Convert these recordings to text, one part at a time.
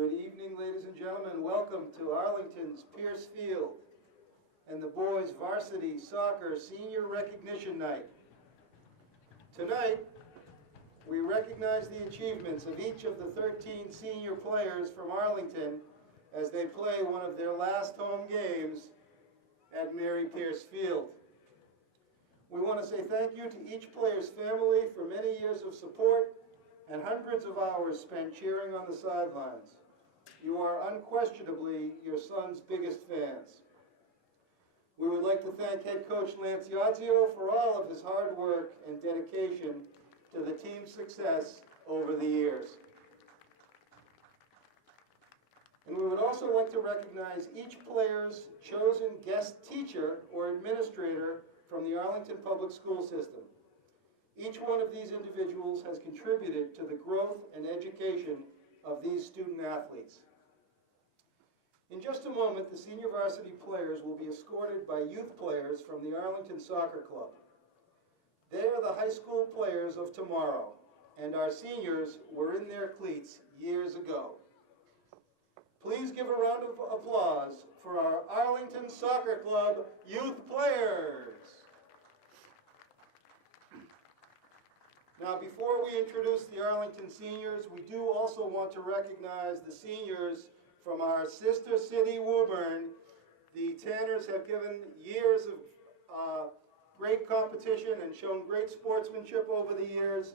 Good evening, ladies and gentlemen. Welcome to Arlington's Pierce Field and the boys varsity soccer senior recognition night. Tonight, we recognize the achievements of each of the 13 senior players from Arlington as they play one of their last home games at Mary Pierce Field. We want to say thank you to each player's family for many years of support and hundreds of hours spent cheering on the sidelines. You are unquestionably your son's biggest fans. We would like to thank head coach Lance Iazio for all of his hard work and dedication to the team's success over the years. And we would also like to recognize each player's chosen guest teacher or administrator from the Arlington Public School System. Each one of these individuals has contributed to the growth and education of these student athletes. In just a moment, the senior varsity players will be escorted by youth players from the Arlington Soccer Club. They are the high school players of tomorrow, and our seniors were in their cleats years ago. Please give a round of applause for our Arlington Soccer Club youth players. Now, before we introduce the Arlington seniors, we do also want to recognize the seniors from our sister city, Woburn. The Tanners have given years of great competition and shown great sportsmanship over the years.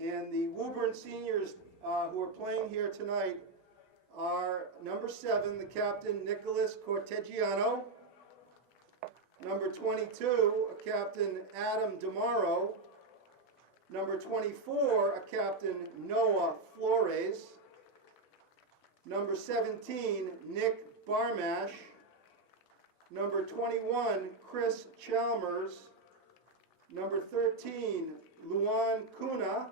And the Woburn seniors who are playing here tonight are number 7, the captain, Nicholas Corteggiano. Number 22, a captain, Adam DeMauro. Number 24, a captain, Noah Flores. Number 17, Nick Barmash. Number 21, Chris Chalmers. Number 13, Luan Kuna.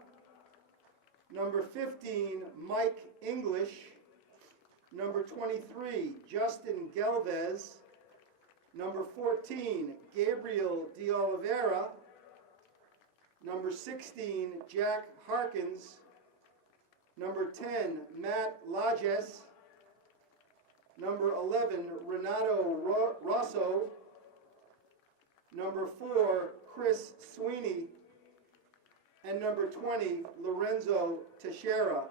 Number 15, Mike English. Number 23, Justin Galvez. Number 14, Gabriel De Oliveira. Number 16, Jack Harkins. Number 10, Matt Lajes. Number 11, Renato Rosso. Number 4, Chris Sweeney. And number 20, Lorenzo Teixeira.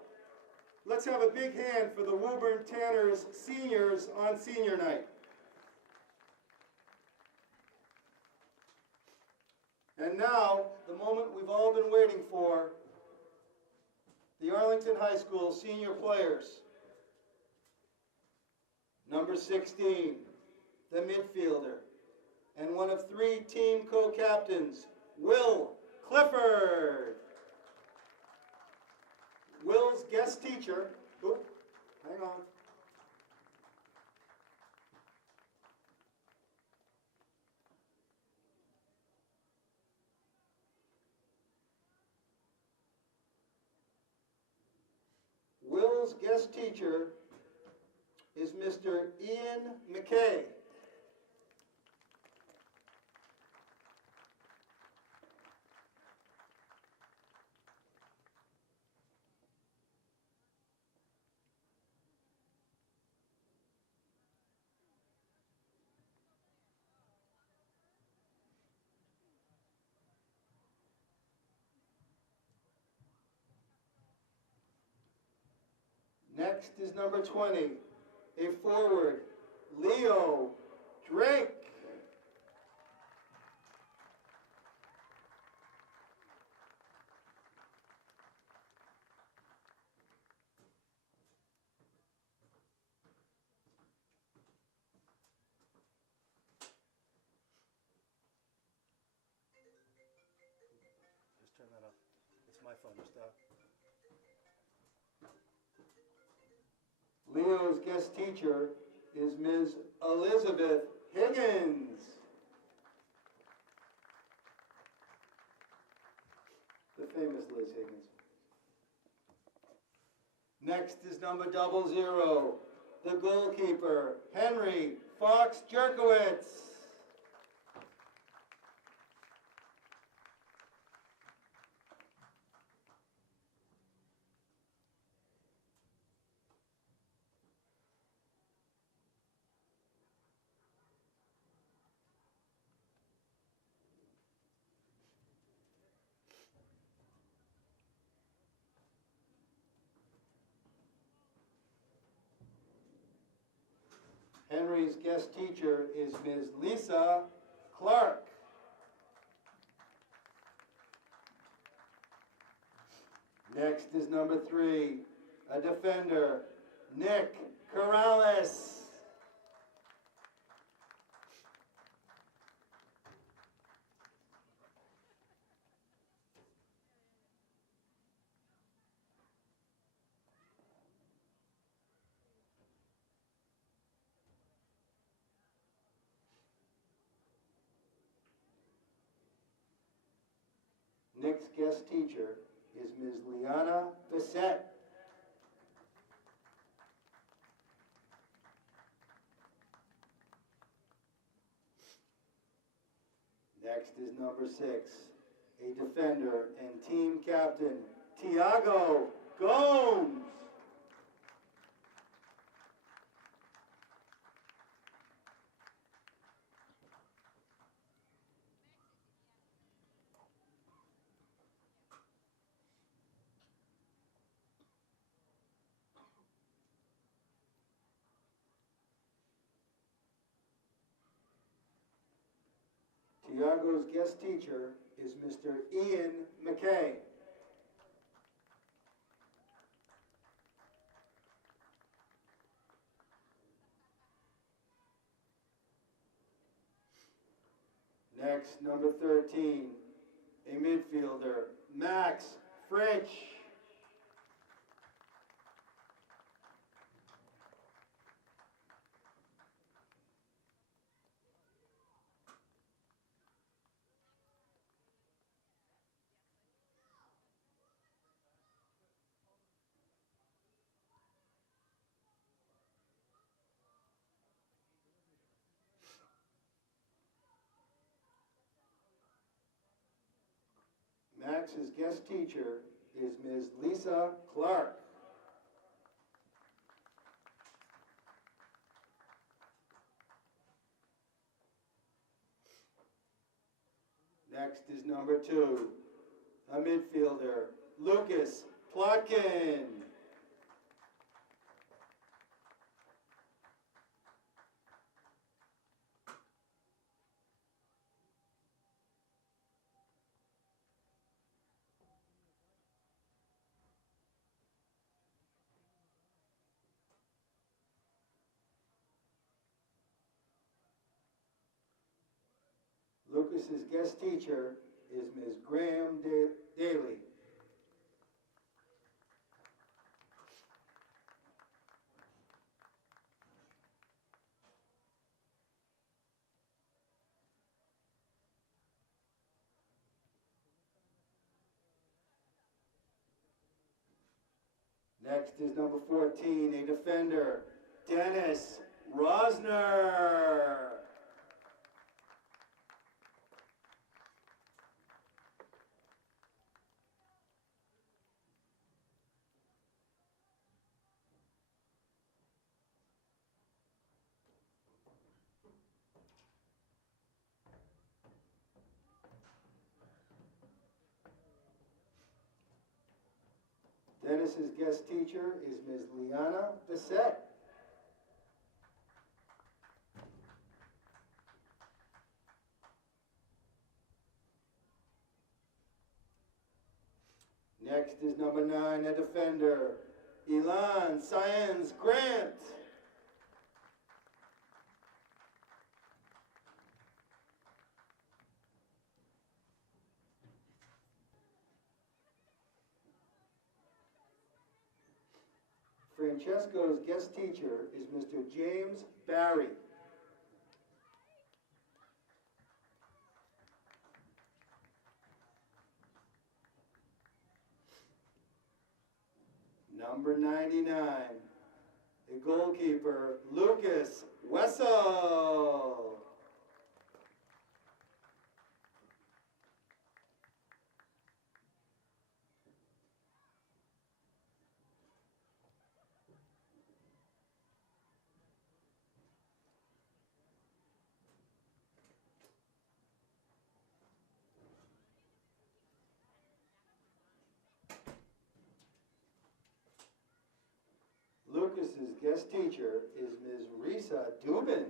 Let's have a big hand for the Woburn Tanners seniors on senior night. And now, the moment we've all been waiting for, the Arlington High School senior players. Number 16, the midfielder, and one of 3 team co-captains, Will Clifford. Will's guest teacher, hang on. Will's guest teacher is Mr. Ian McKay. Next is number 20, a forward, Leo Drake. Just turn that off. It's my phone, just Leo's guest teacher is Ms. Elizabeth Higgins. The famous Liz Higgins. Next is number 00, the goalkeeper, Henry Fox Jerkowitz. Henry's guest teacher is Ms. Lisa Clark. Next is number 3, a defender, Nick Corrales. Nick's guest teacher is Ms. Liana Bissett. Next is number 6, a defender and team captain, Tiago Gomes. Tiago's guest teacher is Mr. Ian McKay. Next, number 13, a midfielder, Max Fritsch. Max's guest teacher is Ms. Lisa Clark. Next is number 2, a midfielder, Lucas Plotkin. Lucas's guest teacher is Ms. Graham Daly. Next is number 14, a defender, Dennis Rosner. Dennis's guest teacher is Ms. Liana Bissett. Next is number 9, a defender, Elan Science Grant. Francesco's guest teacher is Mr. James Barry. Number 99, a goalkeeper, Lucas Wessel. Lucas's guest teacher is Ms. Risa Dubin.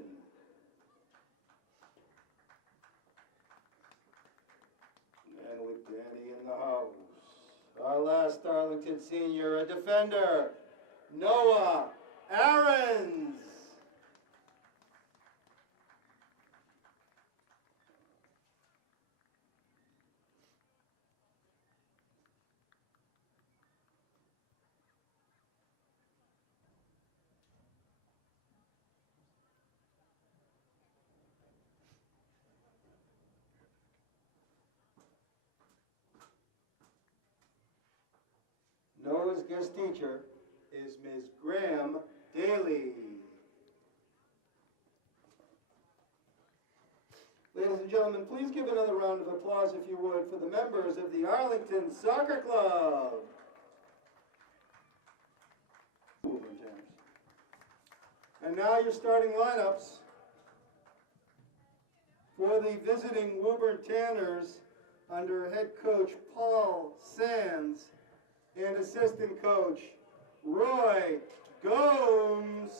And with Danny in the house, our last Arlington senior, a defender, Noah Aarons. Noah's guest teacher is Ms. Graham Daly. Ladies and gentlemen, please give another round of applause, if you would, for the members of the Arlington Soccer Club. And now your starting lineups for the visiting Woburn Tanners under head coach Paul Sands and assistant coach Roy Gomes.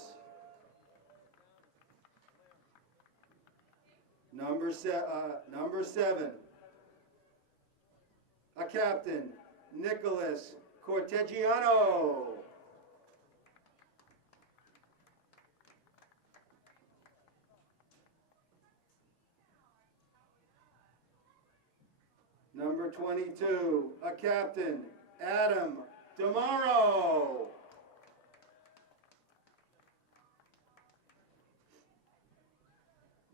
Number 7, a captain, Nicholas Corteggiano. Number 22, a captain, Adam Damaro.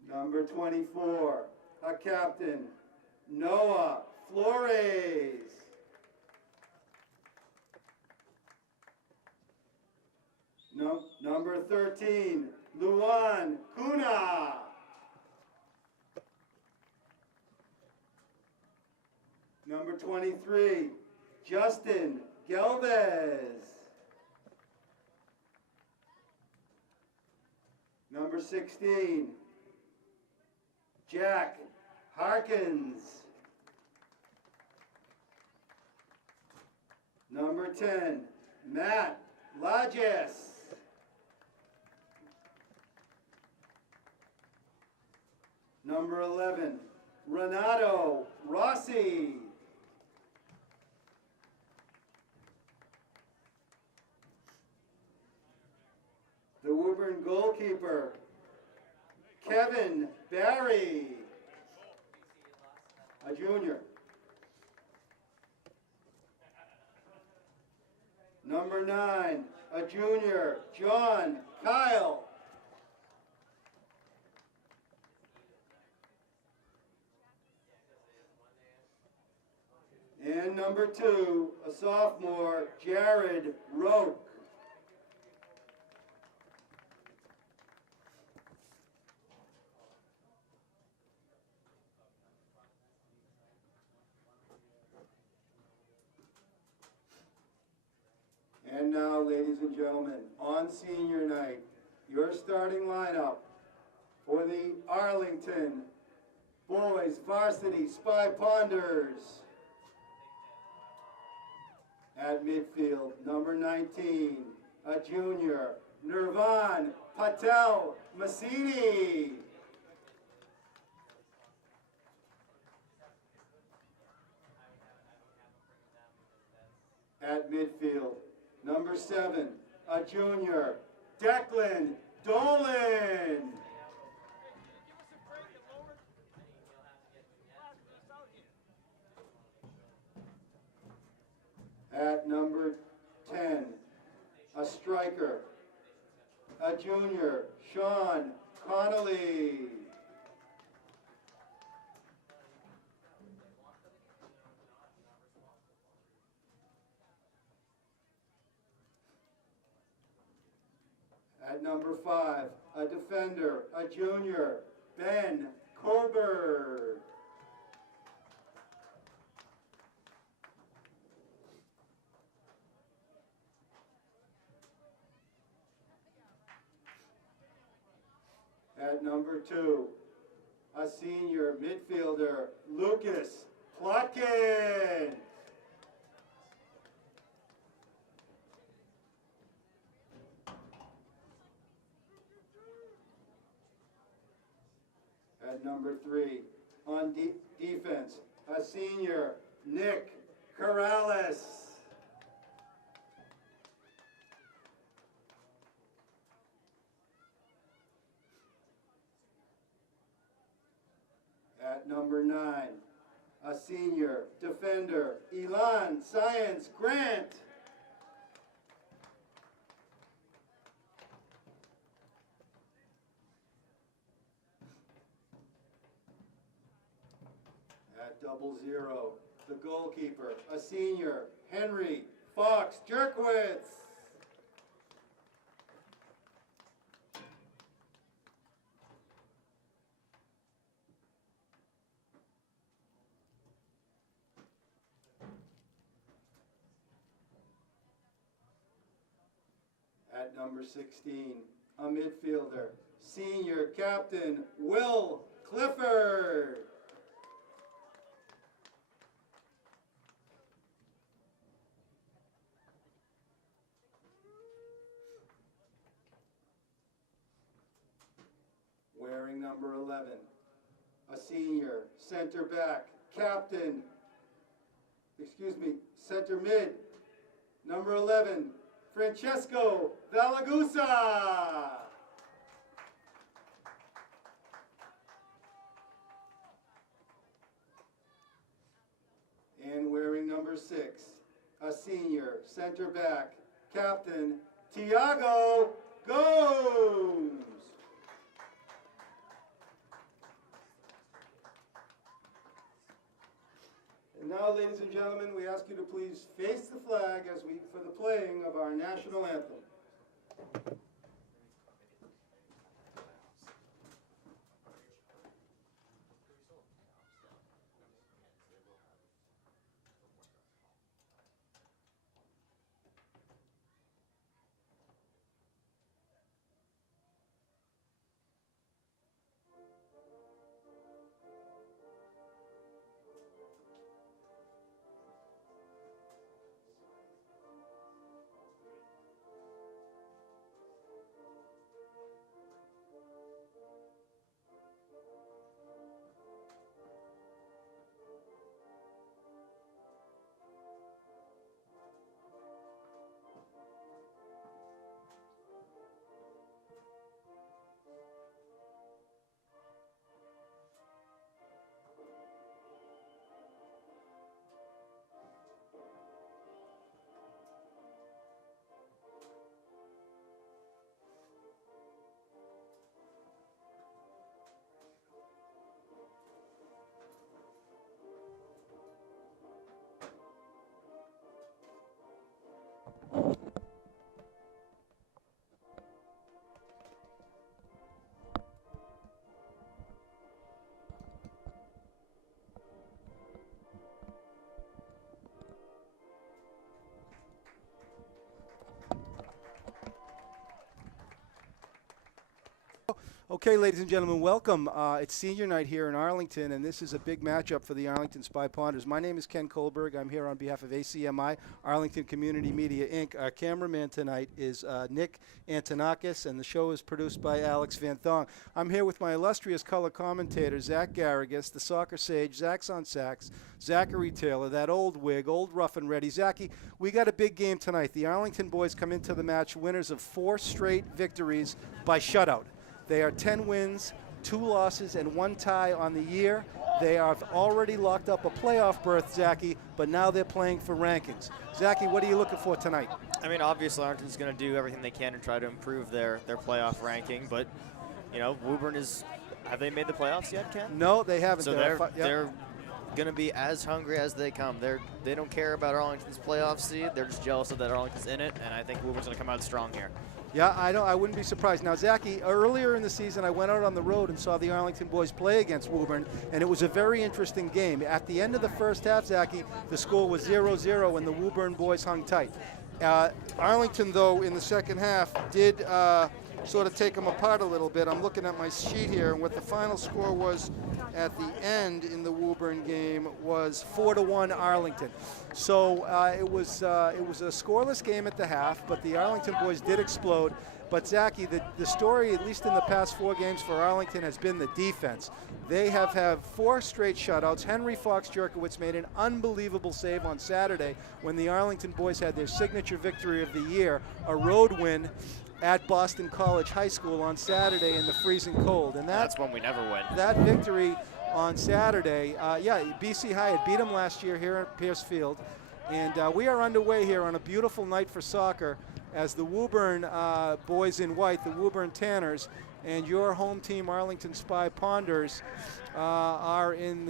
Number 24, a captain, Noah Flores. Number 13, Luan Cuna. Number 23, Justin Galvez. Number 16, Jack Harkins. Number 10, Matt Lajes. Number 11, Renato Rossi. The Woburn goalkeeper, Kevin Barry, a junior. Number 9, a junior, John Kyle. And number 2, a sophomore, Jared Roke. And now, ladies and gentlemen, on senior night, your starting lineup for the Arlington Boys Varsity Spy Ponders. At midfield, number 19, a junior, Nirvan Patel Masini. At midfield, number 7, a junior, Declan Dolan. At number 10, a striker, a junior, Sean Connolly. At number 5, a defender, a junior, Ben Kohlberg. At number 2, a senior midfielder, Lucas Plotkin. At number 3, on defense, a senior, Nick Corrales. At number 9, a senior defender, Elon Science Grant. At 00, the goalkeeper, a senior, Henry Fox Jerkowitz. At number 16, a midfielder, senior captain, Will Clifford. Wearing number 11, a senior, center back, center mid, number 11, Francesco Valagusa. And wearing number 6, a senior, center back, captain, Tiago Gomes. And now, ladies and gentlemen, we ask you to please face the flag for the playing of our national anthem. Okay, ladies and gentlemen, welcome. It's senior night here in Arlington, and this is a big matchup for the Arlington Spy Ponders. My name is Ken Kohlberg. I'm here on behalf of ACMi, Arlington Community Media, Inc. Our cameraman tonight is Nick Antonakis, and the show is produced by Alex Van Thong. I'm here with my illustrious color commentator, Zach Garrigus, the soccer sage, Zach's on sax, Zachary Taylor, that old wig, old rough and ready. Zachy, we got a big game tonight. The Arlington boys come into the match winners of 4 straight victories by shutout. They are 10 wins, 2 losses, and 1 tie on the year. They have already locked up a playoff berth, Zachy, but now they're playing for rankings. Zachy, what are you looking for tonight? I mean, obviously, Arlington's going to do everything they can to try to improve their playoff ranking, but, you know, Woburn is – have they made the playoffs yet, Ken? No, they haven't. So they're going to be as hungry as they come. They don't care about Arlington's playoff seed. They're just jealous of that Arlington's in it, and I think Woburn's going to come out strong here. Yeah, I wouldn't be surprised. Now, Zachy, earlier in the season, I went out on the road and saw the Arlington boys play against Woburn, and it was a very interesting game. At the end of the first half, Zachy, the score was 0-0, and the Woburn boys hung tight. Arlington, though, in the second half, did sort of take them apart a little bit. I'm looking at my sheet here, and what the final score was at the end in the Woburn game was 4-1 Arlington. So it was a scoreless game at the half, but the Arlington boys did explode. But Zachy, the story, at least in the past 4 games for Arlington, has been the defense. They have had 4 straight shutouts. Henry Fox Jerkowitz made an unbelievable save on Saturday when the Arlington boys had their signature victory of the year, a road win at Boston College High School on Saturday in the freezing cold. And that's when we never win. That victory on Saturday, BC High had beat them last year here at Pierce Field. And we are underway here on a beautiful night for soccer as the Woburn boys in white, the Woburn Tanners, and your home team, Arlington Spy Ponders, are in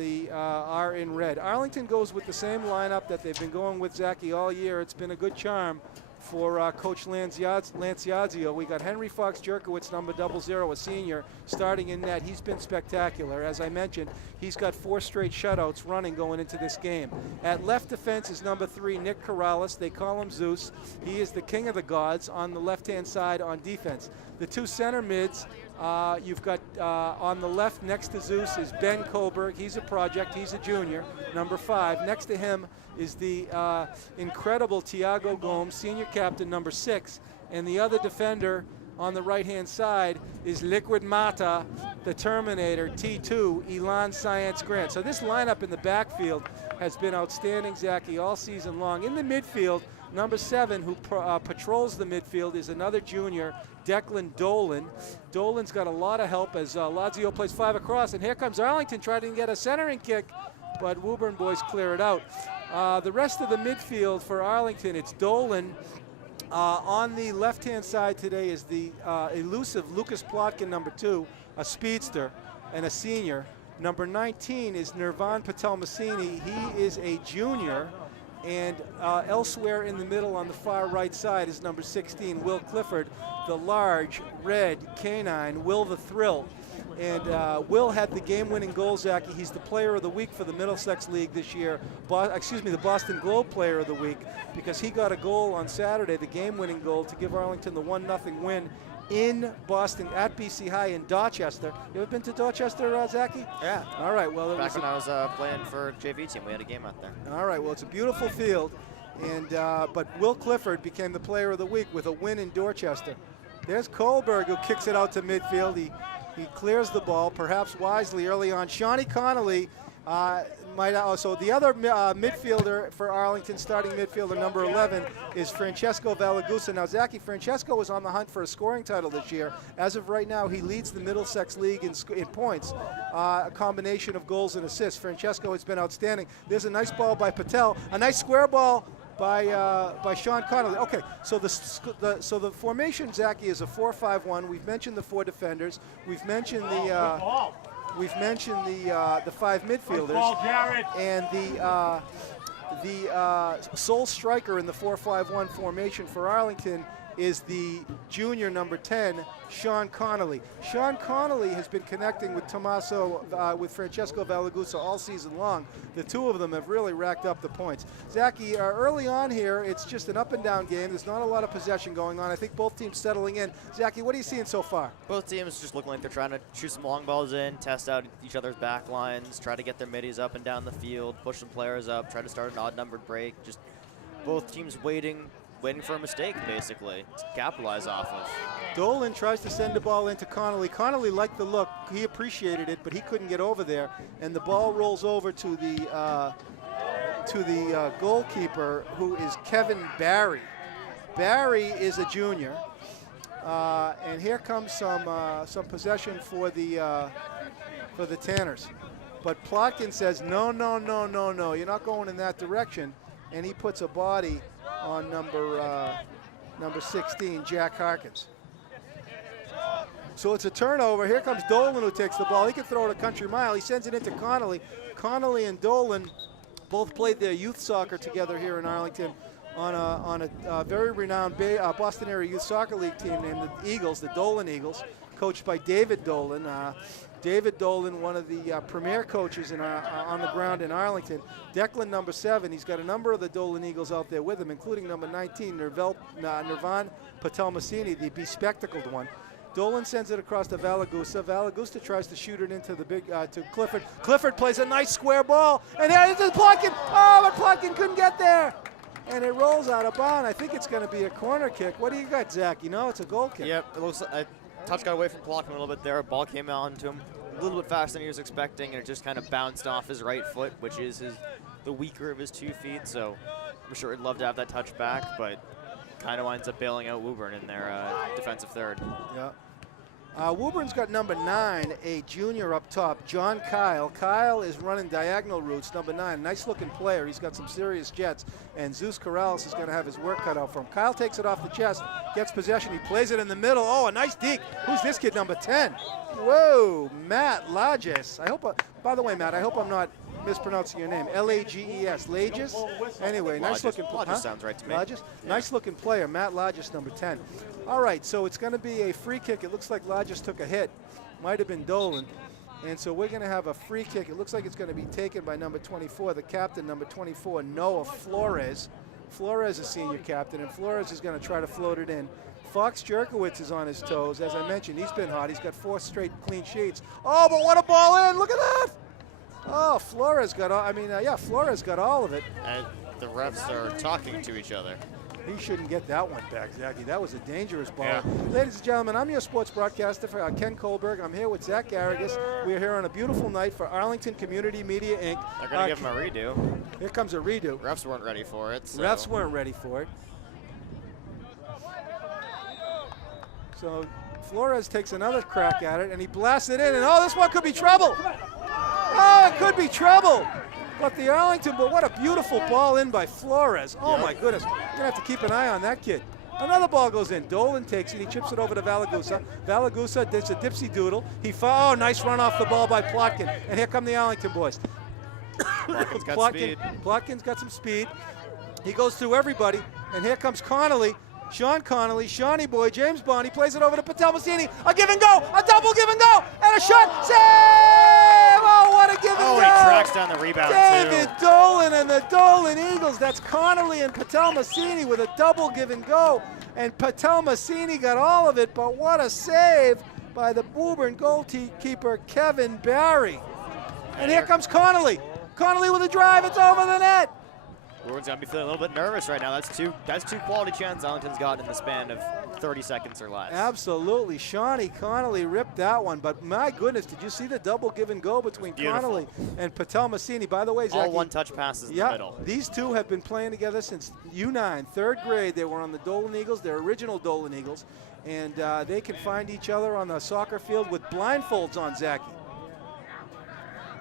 red. Arlington goes with the same lineup that they've been going with, Zachy, all year. It's been a good charm for Coach Lance Yazio. We got Henry Fox Jerkowitz, number 00, a senior, starting in net. He's been spectacular. As I mentioned, he's got 4 straight shutouts running going into this game. At left defense is number 3, Nick Corrales. They call him Zeus. He is the king of the gods on the left-hand side on defense. The 2 center mids, you've got on the left next to Zeus is Ben Kohlberg. He's a project. He's a junior, number 5. Next to him is the incredible Tiago Gomes, senior captain, number 6. And the other defender on the right-hand side is Liquid Mata, the Terminator, T2, Elan Science Grant. So this lineup in the backfield has been outstanding, Zachy, all season long. In the midfield, number 7, who patrols the midfield, is another junior, Declan Dolan. Dolan's got a lot of help as Lazio plays 5 across, and here comes Arlington trying to get a centering kick, but Woburn boys clear it out. The rest of the midfield for Arlington, it's Dolan. On the left-hand side today is the elusive Lucas Plotkin, number 2, a speedster and a senior. Number 19 is Nirvan Patel-Massini. He is a junior. And elsewhere in the middle on the far right side is number 16, Will Clifford, the large, red, canine, Will the Thrill. And Will had the game-winning goal, Zachy. He's the player of the week for the Middlesex League this year. The Boston Globe player of the week, because he got a goal on Saturday, the game-winning goal, to give Arlington the 1-0 win in Boston at BC High in Dorchester. You ever been to Dorchester, Zachy? Yeah. All right. Well, back when I was playing for JV team, we had a game out there. All right. Well, it's a beautiful field, and but Will Clifford became the player of the week with a win in Dorchester. There's Kohlberg, who kicks it out to midfield. He clears the ball, perhaps wisely early on. Shawnee Connolly might also. The other midfielder for Arlington, starting midfielder number 11, is Francesco Valagusa. Now, Zachy, Francesco was on the hunt for a scoring title this year. As of right now, he leads the Middlesex League in points, a combination of goals and assists. Francesco has been outstanding. There's a nice ball by Patel, a nice square ball by Sean Connolly. Okay, so the formation, Zachy, is a 4-5-1. We've mentioned the 4 defenders. We've mentioned the 5 midfielders, and the sole striker in the 4-5-1 formation for Arlington is the junior number 10, Sean Connolly. Sean Connolly has been connecting with with Francesco Valagusa all season long. The 2 of them have really racked up the points. Zachy, early on here, it's just an up-and-down game. There's not a lot of possession going on. I think both teams settling in. Zachy, what are you seeing so far? Both teams just looking like they're trying to shoot some long balls in, test out each other's back lines, try to get their middies up and down the field, push some players up, try to start an odd-numbered break. Just both teams waiting for a mistake, basically, to capitalize off of. Dolan tries to send the ball into Connolly. Connolly liked the look. He appreciated it, but he couldn't get over there. And the ball rolls over to the goalkeeper, who is Kevin Barry. Barry is a junior. And here comes some possession for the Tanners. But Plotkin says, no, you're not going in that direction. And he puts a body on number 16, Jack Harkins. So it's a turnover. Here comes Dolan, who takes the ball. He can throw it a country mile. He sends it into Connolly. Connolly and Dolan both played their youth soccer together here in Arlington on a very renowned Boston area youth soccer league team named the Eagles, the Dolan Eagles, coached by David Dolan. David Dolan, one of the premier coaches on the ground in Arlington. Declan, number 7, he's got a number of the Dolan Eagles out there with him, including number 19, Nirvan Patel-Massini, the bespectacled one. Dolan sends it across to Valagusa. Valagusa tries to shoot it into the to Clifford. Clifford plays a nice square ball, and there it is, Plotkin. Oh, but Plotkin couldn't get there. And it rolls out of bounds. I think it's going to be a corner kick. What do you got, Zach? You know, it's a goal kick. Yep, it looks like touch got away from Plotkin a little bit there. Ball came on to him a little bit faster than he was expecting, and it just kind of bounced off his right foot, which is the weaker of his 2 feet. So I'm sure he'd love to have that touch back, but kind of winds up bailing out Woburn in their defensive third. Yeah. Woburn's got number 9, a junior up top, John Kyle. Kyle is running diagonal routes, number 9. Nice-looking player. He's got some serious jets, and Zeus Corrales is going to have his work cut out for him. Kyle takes it off the chest, gets possession. He plays it in the middle. Oh, a nice deke. Who's this kid, number 10? Whoa, Matt Lages. I hope, by the way, Matt, I hope I'm not mispronouncing your name. Lages. Lages? Anyway, nice-looking player. Lages sounds right to me. Lages? Yeah. Nice-looking player, Matt Lages, number 10. All right, so it's going to be a free kick. It looks like Lages took a hit. Might have been Dolan. And so we're going to have a free kick. It looks like it's going to be taken by number 24, the captain, number 24, Noah Flores. Flores is senior captain, and Flores is going to try to float it in. Fox Jerkowitz is on his toes. As I mentioned, he's been hot. He's got 4 straight clean sheets. Oh, but what a ball in. Look at that. Oh, Flores got all, Flores got all of it. And the refs are talking to each other. He shouldn't get that one back, Zachy. That was a dangerous ball. Yeah. Ladies and gentlemen, I'm your sports broadcaster for Ken Kohlberg. I'm here with Zach Garrigus. We're here on a beautiful night for Arlington Community Media, Inc. They're going to give him a redo. Here comes a redo. Refs weren't ready for it. So. Refs weren't ready for it. So Flores takes another crack at it, and he blasts it in, and oh, this one could be trouble. Oh, it could be trouble. But the Arlington, but what a beautiful ball in by Flores. Oh, my goodness. You're going to have to keep an eye on that kid. Another ball goes in. Dolan takes it. He chips it over to Valagusa. Valagusa does a dipsy doodle. Oh, nice run off the ball by Plotkin. And here come the Arlington boys. Plotkin's got speed. Plotkin's got some speed. He goes through everybody. And here comes Connolly. Sean Connolly, Shawnee boy, James Bond. He plays it over to Patel Massini. A give and go. A double give and go. And a shot. Save! Oh, what a give and go. Oh, he tracks down the rebound, David Dolan and the Dolan Eagles. That's Connolly and Patel Massini with a double give and go. And Patel Massini got all of it, but what a save by the Woburn goalkeeper, Kevin Barry. And here comes Connolly. Connolly with a drive. It's over the net. Woburn's going to be feeling a little bit nervous right now. That's two quality chances Arlington's gotten in the span of 30 seconds or less. Absolutely. Shawnee Connolly ripped that one, but my goodness, did you see the double give and go between Connolly and Patel Massini? By the way, Zachy, all one-touch passes in the middle. These two have been playing together since U9, 3rd grade. They were on the Dolan Eagles, their original Dolan Eagles, and they can find each other on the soccer field with blindfolds on, Zachy.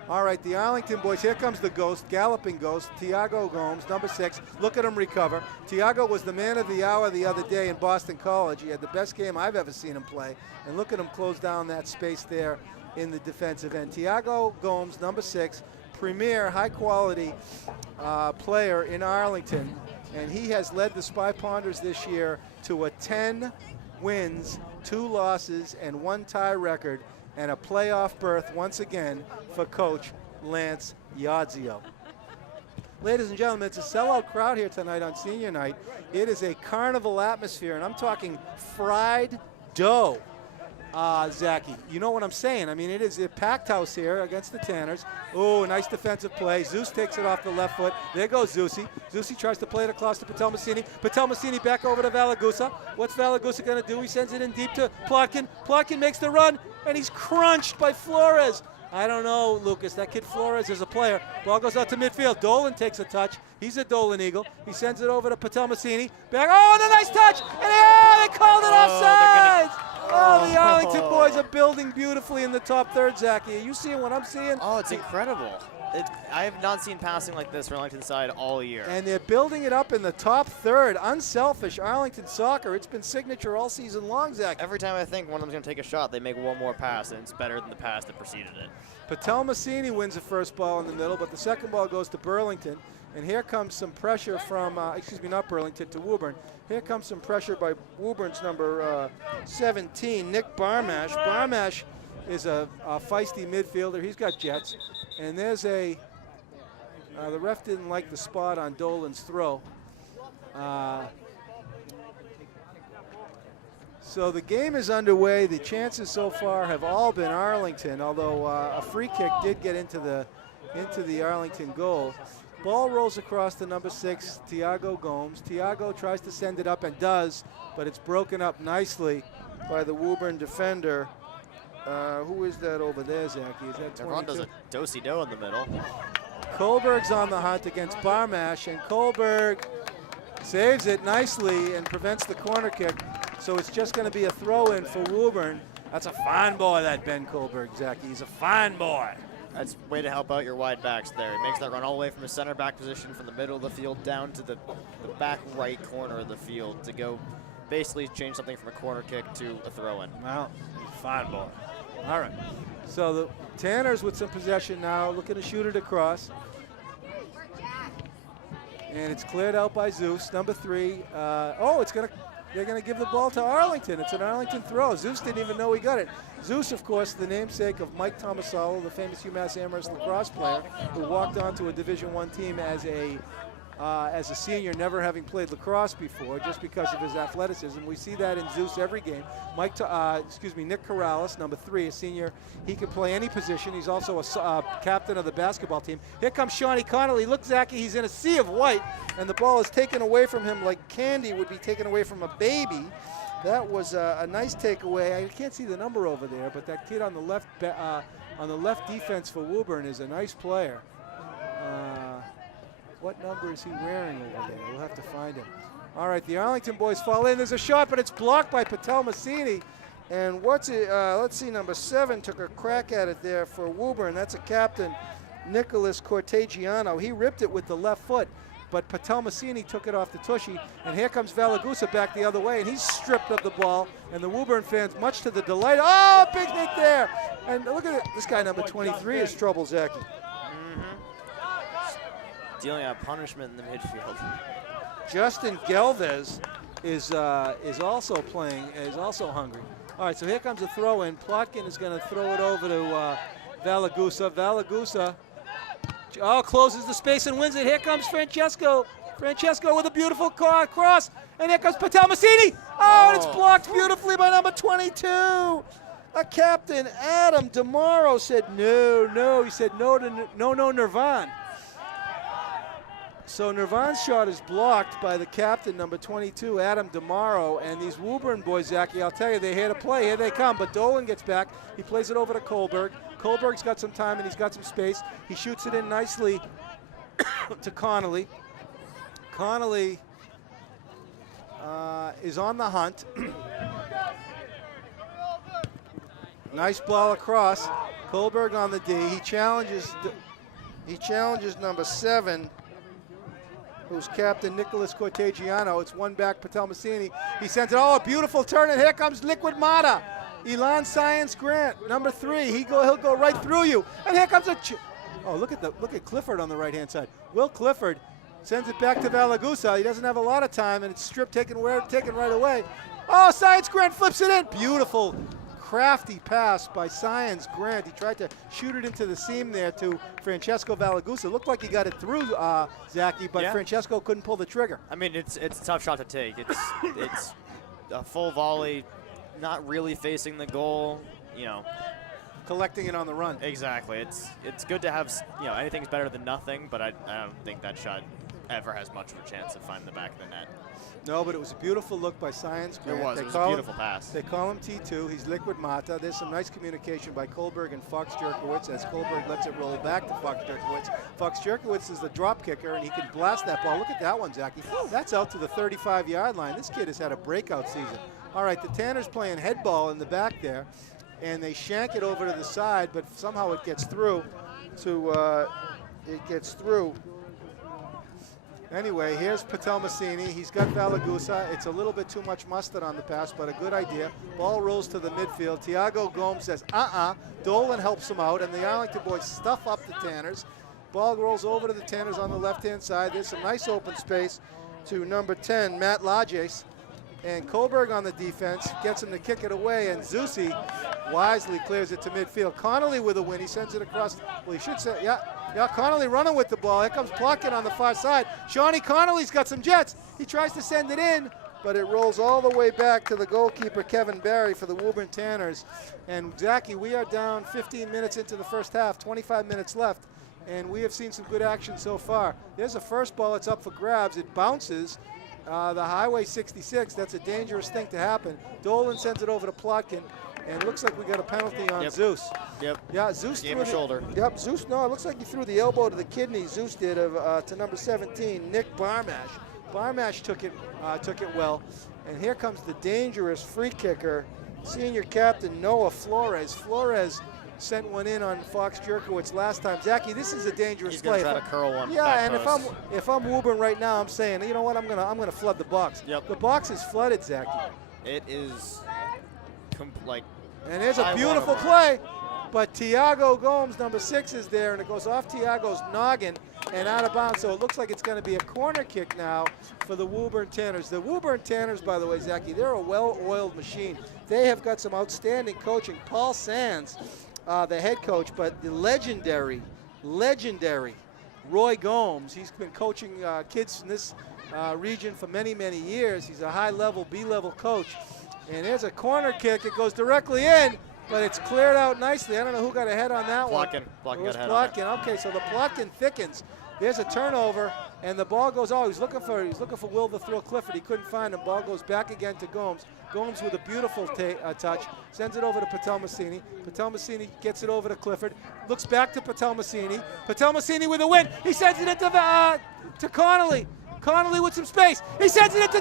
All right, the Arlington boys, here comes the ghost, galloping ghost, Tiago Gomes, number 6. Look at him recover. Tiago was the man of the hour the other day in Boston College. He had the best game I've ever seen him play. And look at him close down that space there in the defensive end. Tiago Gomes, number 6, premier high-quality player in Arlington. And he has led the Spy Ponders this year to a 10 wins, 2 losses, and 1 tie record, and a playoff berth once again for Coach Lance Yadzio. Ladies and gentlemen, it's a sellout crowd here tonight on senior night. It is a carnival atmosphere, and I'm talking fried dough, Zachy. You know what I'm saying. I mean, it is a packed house here against the Tanners. Oh, nice defensive play. Zeus takes it off the left foot. There goes Zusi. Zusi tries to play it across to Patel Massini. Patel Massini back over to Valagusa. What's Valagusa going to do? He sends it in deep to Plotkin. Plotkin makes the run, and he's crunched by Flores. I don't know, Lucas. That kid Flores is a player. Ball goes out to midfield. Dolan takes a touch. He's a Dolan Eagle. He sends it over to Patel Massini. Back. Oh, and a nice touch. And they called it offside. Oh, the Arlington boys are building beautifully in the top third, Zachy. Are you seeing what I'm seeing? Oh, it's incredible. I have not seen passing like this from Arlington's side all year. And they're building it up in the top third. Unselfish Arlington soccer. It's been signature all season long, Zach. Every time I think one of them's going to take a shot, they make one more pass, and it's better than the pass that preceded it. Patel Massini wins the first ball in the middle, but the second ball goes to Burlington. And here comes some pressure from, not Burlington, to Woburn. Here comes some pressure by Woburn's number 17, Nick Barmash. Barmash is a feisty midfielder. He's got jets. And there's the ref didn't like the spot on So the game is underway. The chances so far have all been Arlington, although a free kick did get into the Arlington goal. Ball rolls across to number 6, Tiago Gomes. Tiago tries to send it up and does, but it's broken up nicely by the Woburn defender. Who is that over there, Zachy? Is that 22? Everyone does a do-si-do in the middle. Kohlberg's on the hunt against Barmash, and Kohlberg saves it nicely and prevents the corner kick. So it's just going to be a throw-in for Woburn. That's a fine boy, that Ben Kohlberg, Zachy. He's a fine boy. That's a way to help out your wide backs there. He makes that run all the way from his center back position from the middle of the field down to the back right corner of the field to go basically change something from a corner kick to a throw-in. Well, fine boy. All right. So the Tanners with some possession now, looking to shoot it across. And it's cleared out by Zeus, number 3. They're going to give the ball to Arlington. It's an Arlington throw. Zeus didn't even know he got it. Zeus, of course, the namesake of Mike Tomasolo, the famous UMass Amherst lacrosse player who walked onto a Division I team as a senior, never having played lacrosse before, just because of his athleticism. We see that in Zeus every game. Nick Corrales, number 3, a senior. He can play any position. He's also a captain of the basketball team. Here comes Shawnee Connolly. Look, Zachy, he's in a sea of white, and the ball is taken away from him like candy would be taken away from a baby. That was a nice takeaway. I can't see the number over there, but that kid on the left defense for Woburn is a nice player. What number is he wearing over there? We'll have to find him. All right, the Arlington boys fall in. There's a shot, but it's blocked by Patel Massini. And let's see, number 7 took a crack at it there for Woburn. That's a captain, Nicholas Cortegiano. He ripped it with the left foot, but Patel Massini took it off the tushy. And here comes Valagusa back the other way, and he's stripped of the ball. And the Woburn fans, much to the delight, oh, big hit there. And look at it. This guy, number 23, is trouble, Zachy. Dealing out punishment in the midfield. Justin Galvez is also playing, is also hungry. All right, so here comes a throw-in. Plotkin is going to throw it over to Valagusa. Valagusa closes the space and wins it. Here comes Francesco. Francesco with a beautiful cross. And here comes Patel Massini. Oh, and it's blocked beautifully by number 22. A captain, Adam DeMauro, said no. He said no, Nirvan. So Nirvan's shot is blocked by the captain, number 22, Adam DeMauro. And these Woburn boys, Zachy, I'll tell you, they're here to play. Here they come. But Dolan gets back. He plays it over to Kohlberg. Kohlberg's got some time and he's got some space. He shoots it in nicely to Connolly. Connolly is on the hunt. Nice ball across. Kohlberg on the D. He challenges number 7. Who's captain Nicholas Cortegiano. It's one back, Patel Massini. He sends it, a beautiful turn, and here comes Liquid Mata. Elon Science Grant, number 3. He'll go right through you. And here comes look at Clifford on the right-hand side. Will Clifford sends it back to Valagusa. He doesn't have a lot of time, and it's stripped, taken right away. Oh, Science Grant flips it in. Beautiful, crafty pass by Science Grant. He tried to shoot it into the seam there to Francesco Valagusa. Looked like he got it through, Zachy, but yeah. Francesco couldn't pull the trigger. I mean, it's a tough shot to take. It's a full volley, not really facing the goal, Collecting it on the run. Exactly. It's good to have, anything's better than nothing, but I don't think that shot ever has much of a chance of finding the back of the net. No, but it was a beautiful look by Science Grant. It was a beautiful pass. They call him T2. He's Liquid Mata. There's some nice communication by Kohlberg and Fox Jerkowitz as Kohlberg lets it roll back to Fox Jerkowitz. Fox Jerkowitz is the drop kicker, and he can blast that ball. Look at that one, Zachy. That's out to the 35-yard line. This kid has had a breakout season. All right, the Tanners playing head ball in the back there, and they shank it over to the side, but somehow it gets through Anyway, here's Patel Massini. He's got Valagusa. It's a little bit too much mustard on the pass, but a good idea. Ball rolls to the midfield. Tiago Gomes says, Dolan helps him out, and the Arlington boys stuff up the Tanners. Ball rolls over to the Tanners on the left-hand side. There's some nice open space to number 10, Matt Lajes. And Kohlberg on the defense gets him to kick it away, and Zusi wisely clears it to midfield. Connolly with a win. He sends it across. Well, he should say, yeah, Connolly running with the ball. Here comes Plotkin on the far side. Shawnee Connolly's got some jets. He tries to send it in, but it rolls all the way back to the goalkeeper, Kevin Barry, for the Woburn Tanners. And Zachy, we are down 15 minutes into the first half, 25 minutes left, and we have seen some good action so far. There's a first ball, it's up for grabs, it bounces. The Highway 66, that's a dangerous thing to happen. Dolan sends it over to Plotkin, and it looks like we got a penalty on Zeus. Yep. Yeah, Zeus Gave threw him a shoulder. Yep, Zeus, no, it looks like he threw the elbow to the kidney, Zeus did, to number 17, Nick Barmash. Barmash took it well, and here comes the dangerous free kicker, senior captain Noah Flores. Flores sent one in on Fox Jerkowitz last time. Zachy, this is a dangerous play. He's going to try to curl one. Yeah, and if I'm Woburn right now, I'm saying, you know what, I'm gonna flood the box. Yep. The box is flooded, Zachy. It is like. And there's a beautiful play, but Tiago Gomes, number 6, is there, and it goes off Tiago's noggin and out of bounds. So it looks like it's going to be a corner kick now for the Woburn Tanners. The Woburn Tanners, by the way, Zachy, they're a well-oiled machine. They have got some outstanding coaching. Paul Sands, the head coach, but the legendary Roy Gomes. He's been coaching kids in this region for many, many years. He's a high-level, B-level coach. And there's a corner kick. It goes directly in, but it's cleared out nicely. I don't know who got a head on that one. Plotkin got a head Plotkin. on it. Okay, so the Plotkin thickens. There's a turnover, and the ball goes. Oh, he's looking for Will to throw Clifford. He couldn't find him. Ball goes back again to Gomes. Gomes with a beautiful touch, sends it over to Patel Massini. Patel Massini gets it over to Clifford. Looks back to Patel Massini. Patel Massini with a win. He sends it into to Connolly. Connolly with some space. He sends it into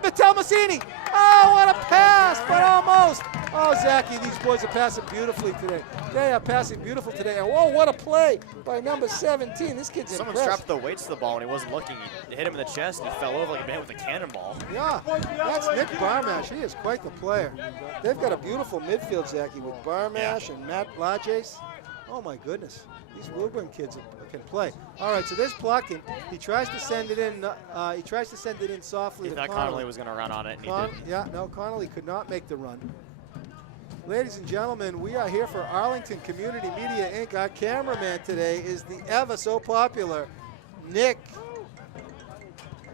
Patel Massini. Oh, what a pass, but almost. Oh, Zachy, these boys are passing beautifully today. They are passing beautiful today. And whoa, what a play by number 17. This kid's Someone impressed. strapped the weights to the ball and he wasn't looking. He hit him in the chest and he fell over like a man with a cannonball. Yeah, that's Nick Barmash. He is quite the player. They've got a beautiful midfield, Zachy, with Barmash and Matt Blajes. Oh, my goodness. These Woburn kids can play. All right, so there's Plotkin. He tries to send it in. He tries to send it in softly He to thought Connolly was going to run on it, and he didn't. Yeah, no, Connolly could not make the run. Ladies and gentlemen, we are here for Arlington Community Media, Inc. Our cameraman today is the ever so popular Nick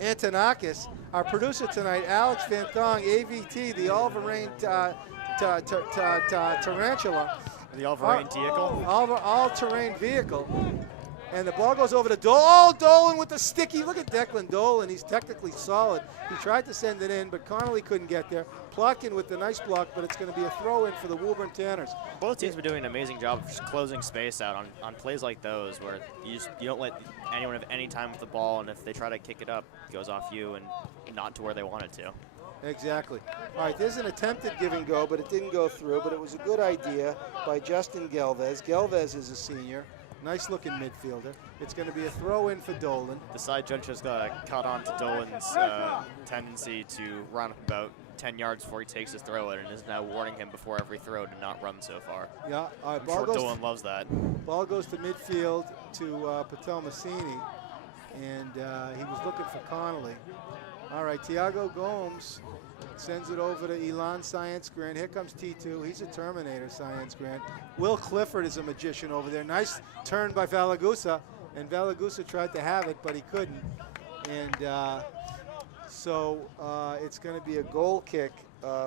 Antonakis. Our producer tonight, Alex Van Thong, AVT, the all-terrain tarantula. The all-terrain vehicle. All-terrain vehicle. And the ball goes over to Dolan. Oh, Dolan with the sticky. Look at Declan Dolan. He's technically solid. He tried to send it in, but Connolly couldn't get there. Plotkin with the nice block, but it's going to be a throw-in for the Woburn Tanners. Both teams have been doing an amazing job of just closing space out on plays like those where you don't let anyone have any time with the ball, and if they try to kick it up, it goes off you and not to where they want it to. Exactly. All right, there's an attempted give and go, but it didn't go through, but it was a good idea by Justin Galvez. Galvez is a senior. Nice looking midfielder. It's going to be a throw in for Dolan. The side judge has caught on to Dolan's tendency to run about 10 yards before he takes his throw in and is now warning him before every throw to not run so far. Yeah, all right, I'm sure Dolan loves that. Ball goes to midfield to Patel Massini, and he was looking for Connolly. All right, Tiago Gomes sends it over to Elon Science Grant. Here comes T2. He's a Terminator, Science Grant. Will Clifford is a magician over there. Nice turn by Valagusa, and Valagusa tried to have it, but he couldn't. And so it's going to be a goal kick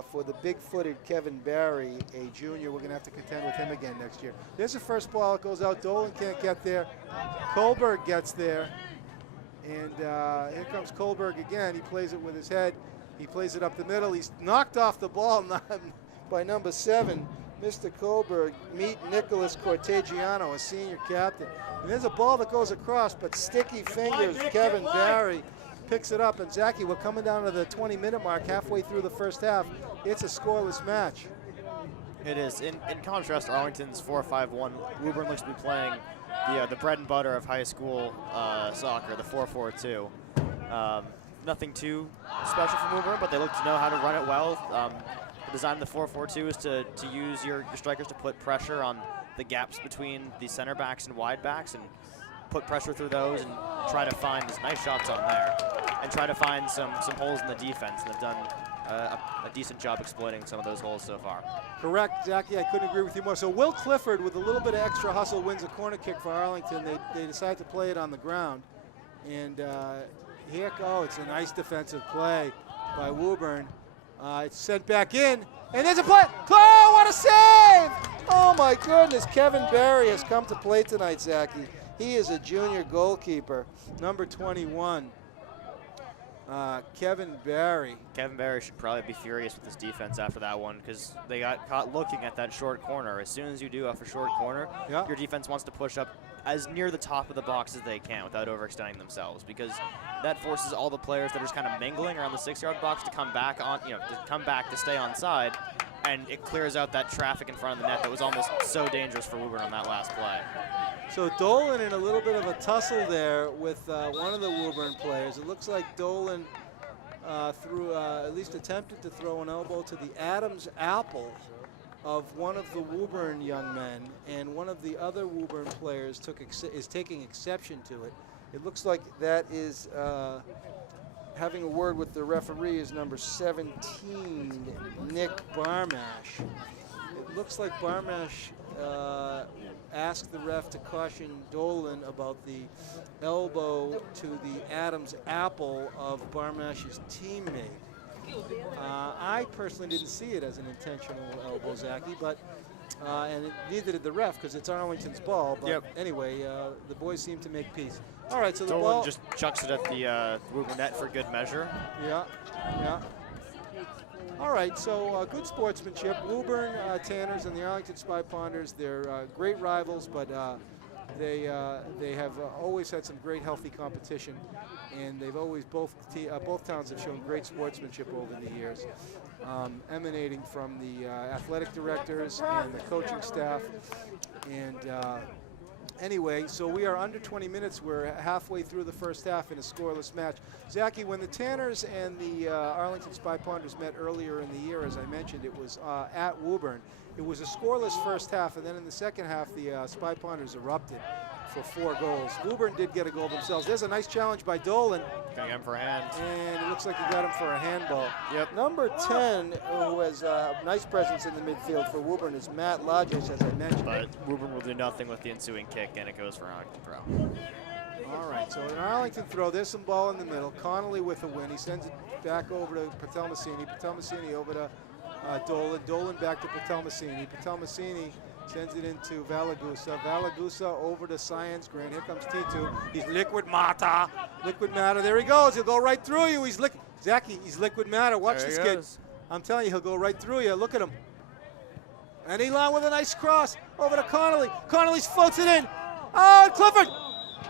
for the big-footed Kevin Barry, a junior. We're going to have to contend with him again next year. There's the first ball. It goes out. Dolan can't get there. Kohlberg gets there. And here comes Kohlberg again. He plays it with his head. He plays it up the middle. He's knocked off the ball by number 7, Mr. Kohlberg. Meet Nicholas Cortegiano, a senior captain. And there's a ball that goes across, but sticky fingers. Kevin Barry picks it up. And Zachy, we're coming down to the 20-minute mark, halfway through the first half. It's a scoreless match. It is. In contrast, Arlington's 4-5-1. Woburn looks to be playing the bread and butter of high school soccer, the 4-4-2. Nothing too special from Woburn, but they look to know how to run it well. The design of the 4-4-2 is to use your strikers to put pressure on the gaps between the center backs and wide backs and put pressure through those and try to find nice shots on there and try to find some holes in the defense. And they've done a decent job exploiting some of those holes so far. Correct, Zachy. I couldn't agree with you more. So Will Clifford, with a little bit of extra hustle, wins a corner kick for Arlington. They decide to play it on the ground. And it's a nice defensive play. by Woburn. It's sent back in, and there's a play. Oh, what a save! Oh my goodness, Kevin Barry has come to play tonight, Zachy. He is a junior goalkeeper, number 21. Kevin Barry. Kevin Barry should probably be furious with his defense after that one because they got caught looking at that short corner. As soon as you do off a short corner, your defense wants to push up as near the top of the box as they can without overextending themselves, because that forces all the players that are just kind of mingling around the 6-yard box to come back on, to come back to stay on side, and it clears out that traffic in front of the net that was almost so dangerous for Woburn on that last play. So Dolan in a little bit of a tussle there with one of the Woburn players. It looks like Dolan at least attempted to throw an elbow to the Adam's apple of one of the Woburn young men, and one of the other Woburn players is taking exception to it. It looks like that is having a word with the referee is number 17, Nick Barmash. It looks like Barmash asked the ref to caution Dolan about the elbow to the Adam's apple of Barmash's teammate. I personally didn't see it as an intentional elbow, Zachy, but neither did the ref because it's Arlington's ball. But anyway, the boys seem to make peace. All right, so the ball just chucks it at the Woburn net for good measure. Yeah. All right, so good sportsmanship. Woburn Tanners and the Arlington Spy Ponders, they're great rivals, but they have always had some great healthy competition, and they've always both towns have shown great sportsmanship over the years, emanating from the athletic directors and the coaching staff. And anyway, so we are under 20 minutes. We're halfway through the first half in a scoreless match. Zachy, when the Tanners and the Arlington Spy Ponders met earlier in the year, as I mentioned, it was at Woburn. It was a scoreless first half, and then in the second half, the Spy Ponders erupted for 4 goals. Woburn did get a goal themselves. There's a nice challenge by Dolan. Going in for a hand. And it looks like he got him for a handball. Yep. Number 10, who has a nice presence in the midfield for Woburn, is Matt Lodges, as I mentioned. But Woburn will do nothing with the ensuing kick, and it goes for an Arlington throw. All right, so an Arlington throw. There's some ball in the middle. Connolly with a win. He sends it back over to Patelmasini. Patelmasini over to Dolan. Dolan back to Patelmasini. Patelmasini sends it into Valagusa. Valagusa over to Science Grant. Here comes T2. He's liquid matter. Liquid matter. There he goes. He'll go right through you. He's Zachy, he's liquid matter. Watch this kid. I'm telling you, he'll go right through you. Look at him. And Elon with a nice cross over to Connolly. Connolly floats it in. Oh, and Clifford.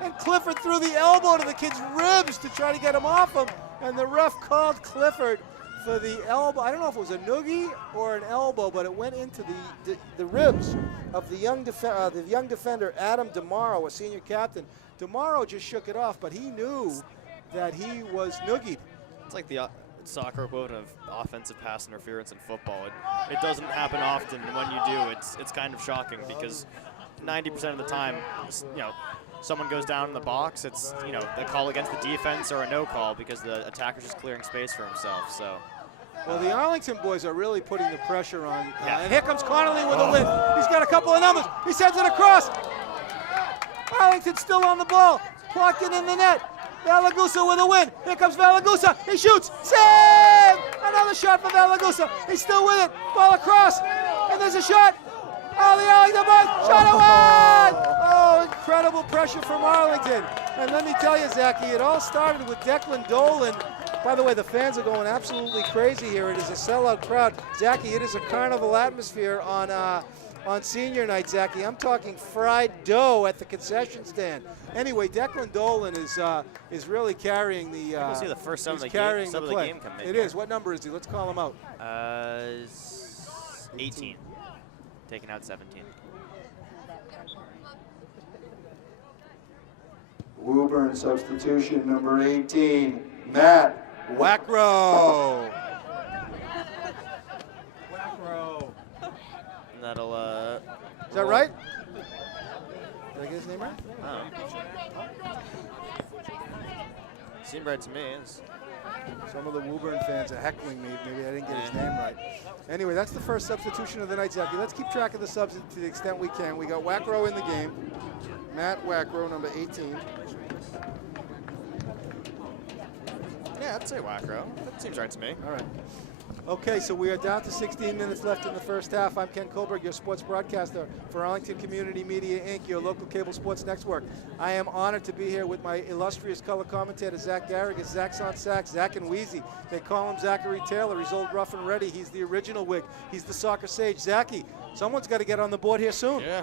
And Clifford threw the elbow to the kid's ribs to try to get him off him. And the ref called Clifford for the elbow. I don't know if it was a noogie or an elbow, but it went into the ribs of the young defender, Adam DeMauro, a senior captain. DeMauro just shook it off, but he knew that he was noogied. It's like the soccer equivalent of offensive pass interference in football. It doesn't happen often, and when you do, it's kind of shocking because 90% of the time, someone goes down in the box, it's a call against the defense or a no call because the attacker's just clearing space for himself. So, well, the Arlington boys are really putting the pressure on. And here comes Connolly with a win. He's got a couple of numbers. He sends it across. Arlington's still on the ball. Clocked it in the net. Valagusa with a win. Here comes Valagusa. He shoots. Save! Another shot for Valagusa. He's still with it. Ball across. And there's a shot. Oh, the Arlington boys shot away! Oh, incredible pressure from Arlington. And let me tell you, Zachy, it all started with Declan Dolan. By the way, the fans are going absolutely crazy here. It is a sellout crowd. Zachy, it is a carnival atmosphere on senior night, Zachy. I'm talking fried dough at the concession stand. Anyway, Declan Dolan is really carrying the. We'll see the first some of the game come in. It is. What number is he? Let's call him out. 18. Taking out 17. Woburn substitution number 18, Matt Wackrow. And that'll Is that right? Did I get his name right? Oh. Seemed right to me. Some of the Woburn fans are heckling me. Maybe I didn't get his name right. Anyway, that's the first substitution of the night, Zachy. Let's keep track of the subs to the extent we can. We got Wackrow in the game. Matt Wackrow, number 18. Yeah, I'd say whack row. That seems right to me. All right. Okay, so we are down to 16 minutes left in the first half. I'm Ken Kohlberg, your sports broadcaster for Arlington Community Media, Inc., your local cable sports network. I am honored to be here with my illustrious color commentator, Zach Garrigus. Zach's on sax, Zach and Wheezy. They call him Zachary Taylor. He's old rough and ready. He's the original Whig. He's the soccer sage. Zachy, someone's got to get on the board here soon. Yeah.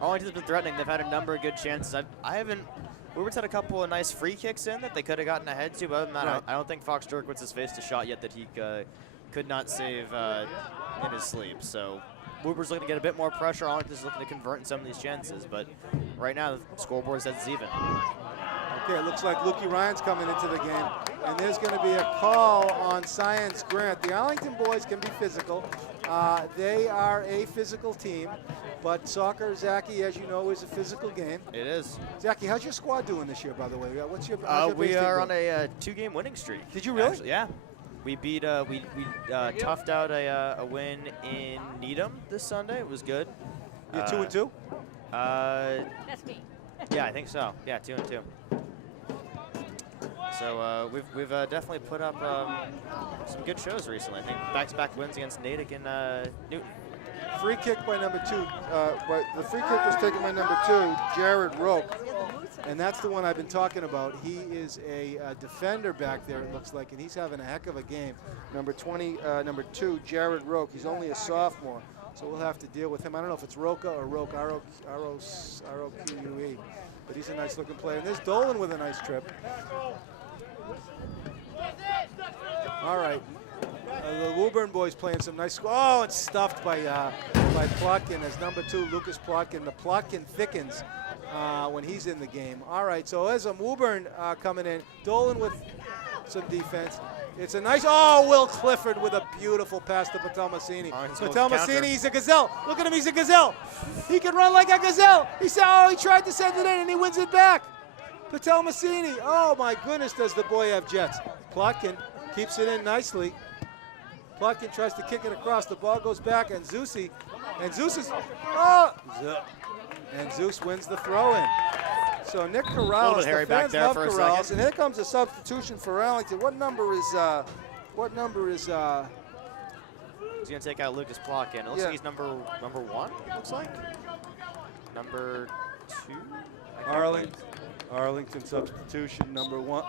Arlington's been threatening. They've had a number of good chances. I haven't. Woburn had a couple of nice free kicks in that they could have gotten ahead to, but other than that, Right. I don't think Fox Jerkwitz has faced a shot yet that he could not save in his sleep. So Wobur's looking to get a bit more pressure. Arlington's looking to convert in some of these chances, but right now the scoreboard says it's even. Okay, it looks like Lukey Ryan's coming into the game, and there's going to be a call on Science Grant. The Arlington boys can be physical. They are a physical team, but soccer, Zachy, as you know, is a physical game. It is. Zachy, how's your squad doing this year, by the way? What's your We are on a 2-game winning streak. Did you really? Actually, yeah. We beat we toughed out a win in Needham this Sunday. It was good. You're 2-2? That's me. Yeah, I think so. Yeah, 2-2. So we've definitely put up some good shows recently. I think back-to-back wins against Natick and Newton. Free kick by number 2. The free kick was taken by number 2, Jared Roke. And that's the one I've been talking about. He is a defender back there, it looks like, and he's having a heck of a game. Number 2, Jared Roke. He's only a sophomore, so we'll have to deal with him. I don't know if it's Roca or Roke, R-O-Q-U-E. But he's a nice-looking player. And there's Dolan with a nice trip. All right. The Woburn boys playing some nice. Oh, it's stuffed by Plotkin as number 2, Lucas Plotkin. The Plotkin thickens when he's in the game. All right, so as a Woburn coming in, Dolan with some defense. It's a nice, Will Clifford with a beautiful pass to Patelmasini. Patelmasini, he's a gazelle. Look at him, he's a gazelle. He can run like a gazelle. He tried to send it in and he wins it back. Patelmasini, oh my goodness, does the boy have jets. Plotkin keeps it in nicely. Plotkin tries to kick it across. The ball goes back, and Zeus is, and Zeus wins the throw-in. So Nick Corrales, the fans love Corrales, and here comes a substitution for Arlington. What number is? He's gonna take out Lucas Plotkin. It looks like he's number 1. Looks like number 2. Arlington substitution number 1.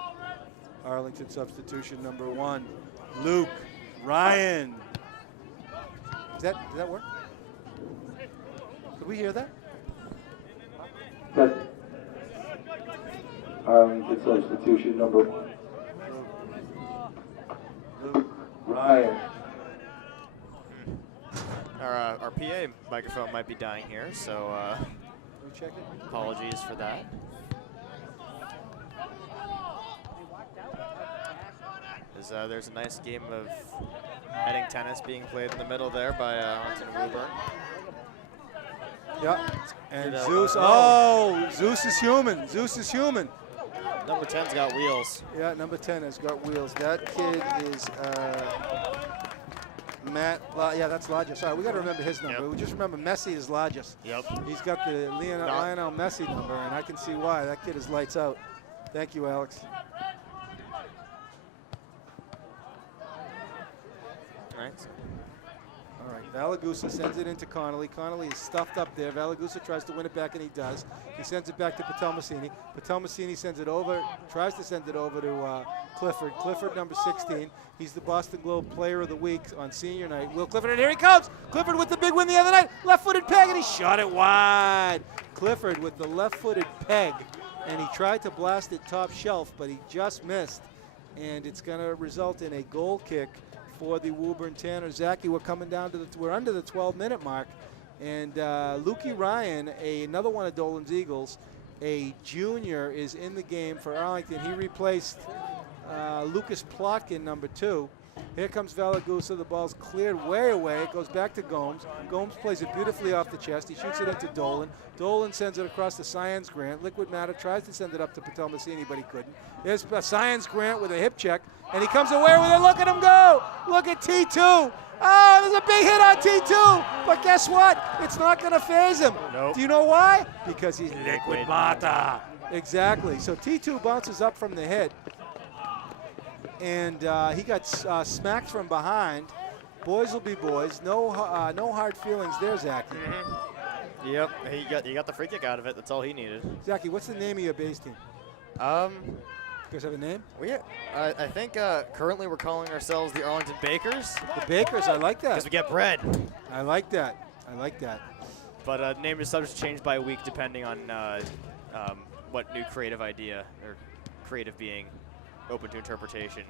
Arlington substitution number 1. Luke Ryan. Did that work? Could we hear that? Arlington substitution number 1. Luke Ryan. Our PA microphone might be dying here, so Check it. apologies for that. There's a nice game of heading tennis being played in the middle there by Arlington Woburn. Yeah, and Zeus. Zeus is human. Zeus is human. Number 10's got wheels. Yeah, number 10 has got wheels. That kid is Matt. That's Lodges. Sorry, we got to remember his number. Yep. We just remember Messi is Lodges. Yep. He's got the Lionel Messi number, and I can see why. That kid is lights out. Thank you, Alex. Right. All right, Valagusa sends it into Connolly. Connolly is stuffed up there. Valagusa tries to win it back, and he does. He sends it back to Patelmasini. Patelmasini sends it over, tries to send it over to Clifford. Clifford, number 16. He's the Boston Globe Player of the Week on senior night. Will Clifford, and here he comes. Clifford with the big win the other night. Left-footed peg, and he shot it wide. Clifford with the left-footed peg, and he tried to blast it top shelf, but he just missed. And it's going to result in a goal kick for the Woburn Tanner. Zachy, we're under the 12-minute mark, and Lukey Ryan, another one of Dolan's Eagles, a junior, is in the game for Arlington. He replaced Lucas Plotkin, number 2. Here comes Valagusa. The ball's cleared way away. It goes back to Gomes. Gomes plays it beautifully off the chest. He shoots it into Dolan. Dolan sends it across to Science Grant. Liquid Matter tries to send it up to Patelmasini, but he couldn't. There's Science Grant with a hip check, and he comes away with it. Look at him go. Look at T2. Oh, there's a big hit on T2. But guess what? It's not going to phase him. Nope. Do you know why? Because he's Liquid Matter. Exactly. So T2 bounces up from the hit. and he got smacked from behind. Boys will be boys. No hard feelings there, Zachy. Yep, he got the free kick out of it. That's all he needed. Zachy, what's the name of your base team? You guys have a name? I think currently we're calling ourselves the Arlington Bakers. The Bakers, I like that. Because we get bread. I like that. I like that. But name is subject to change by week depending on what new creative idea or creative being open to interpretation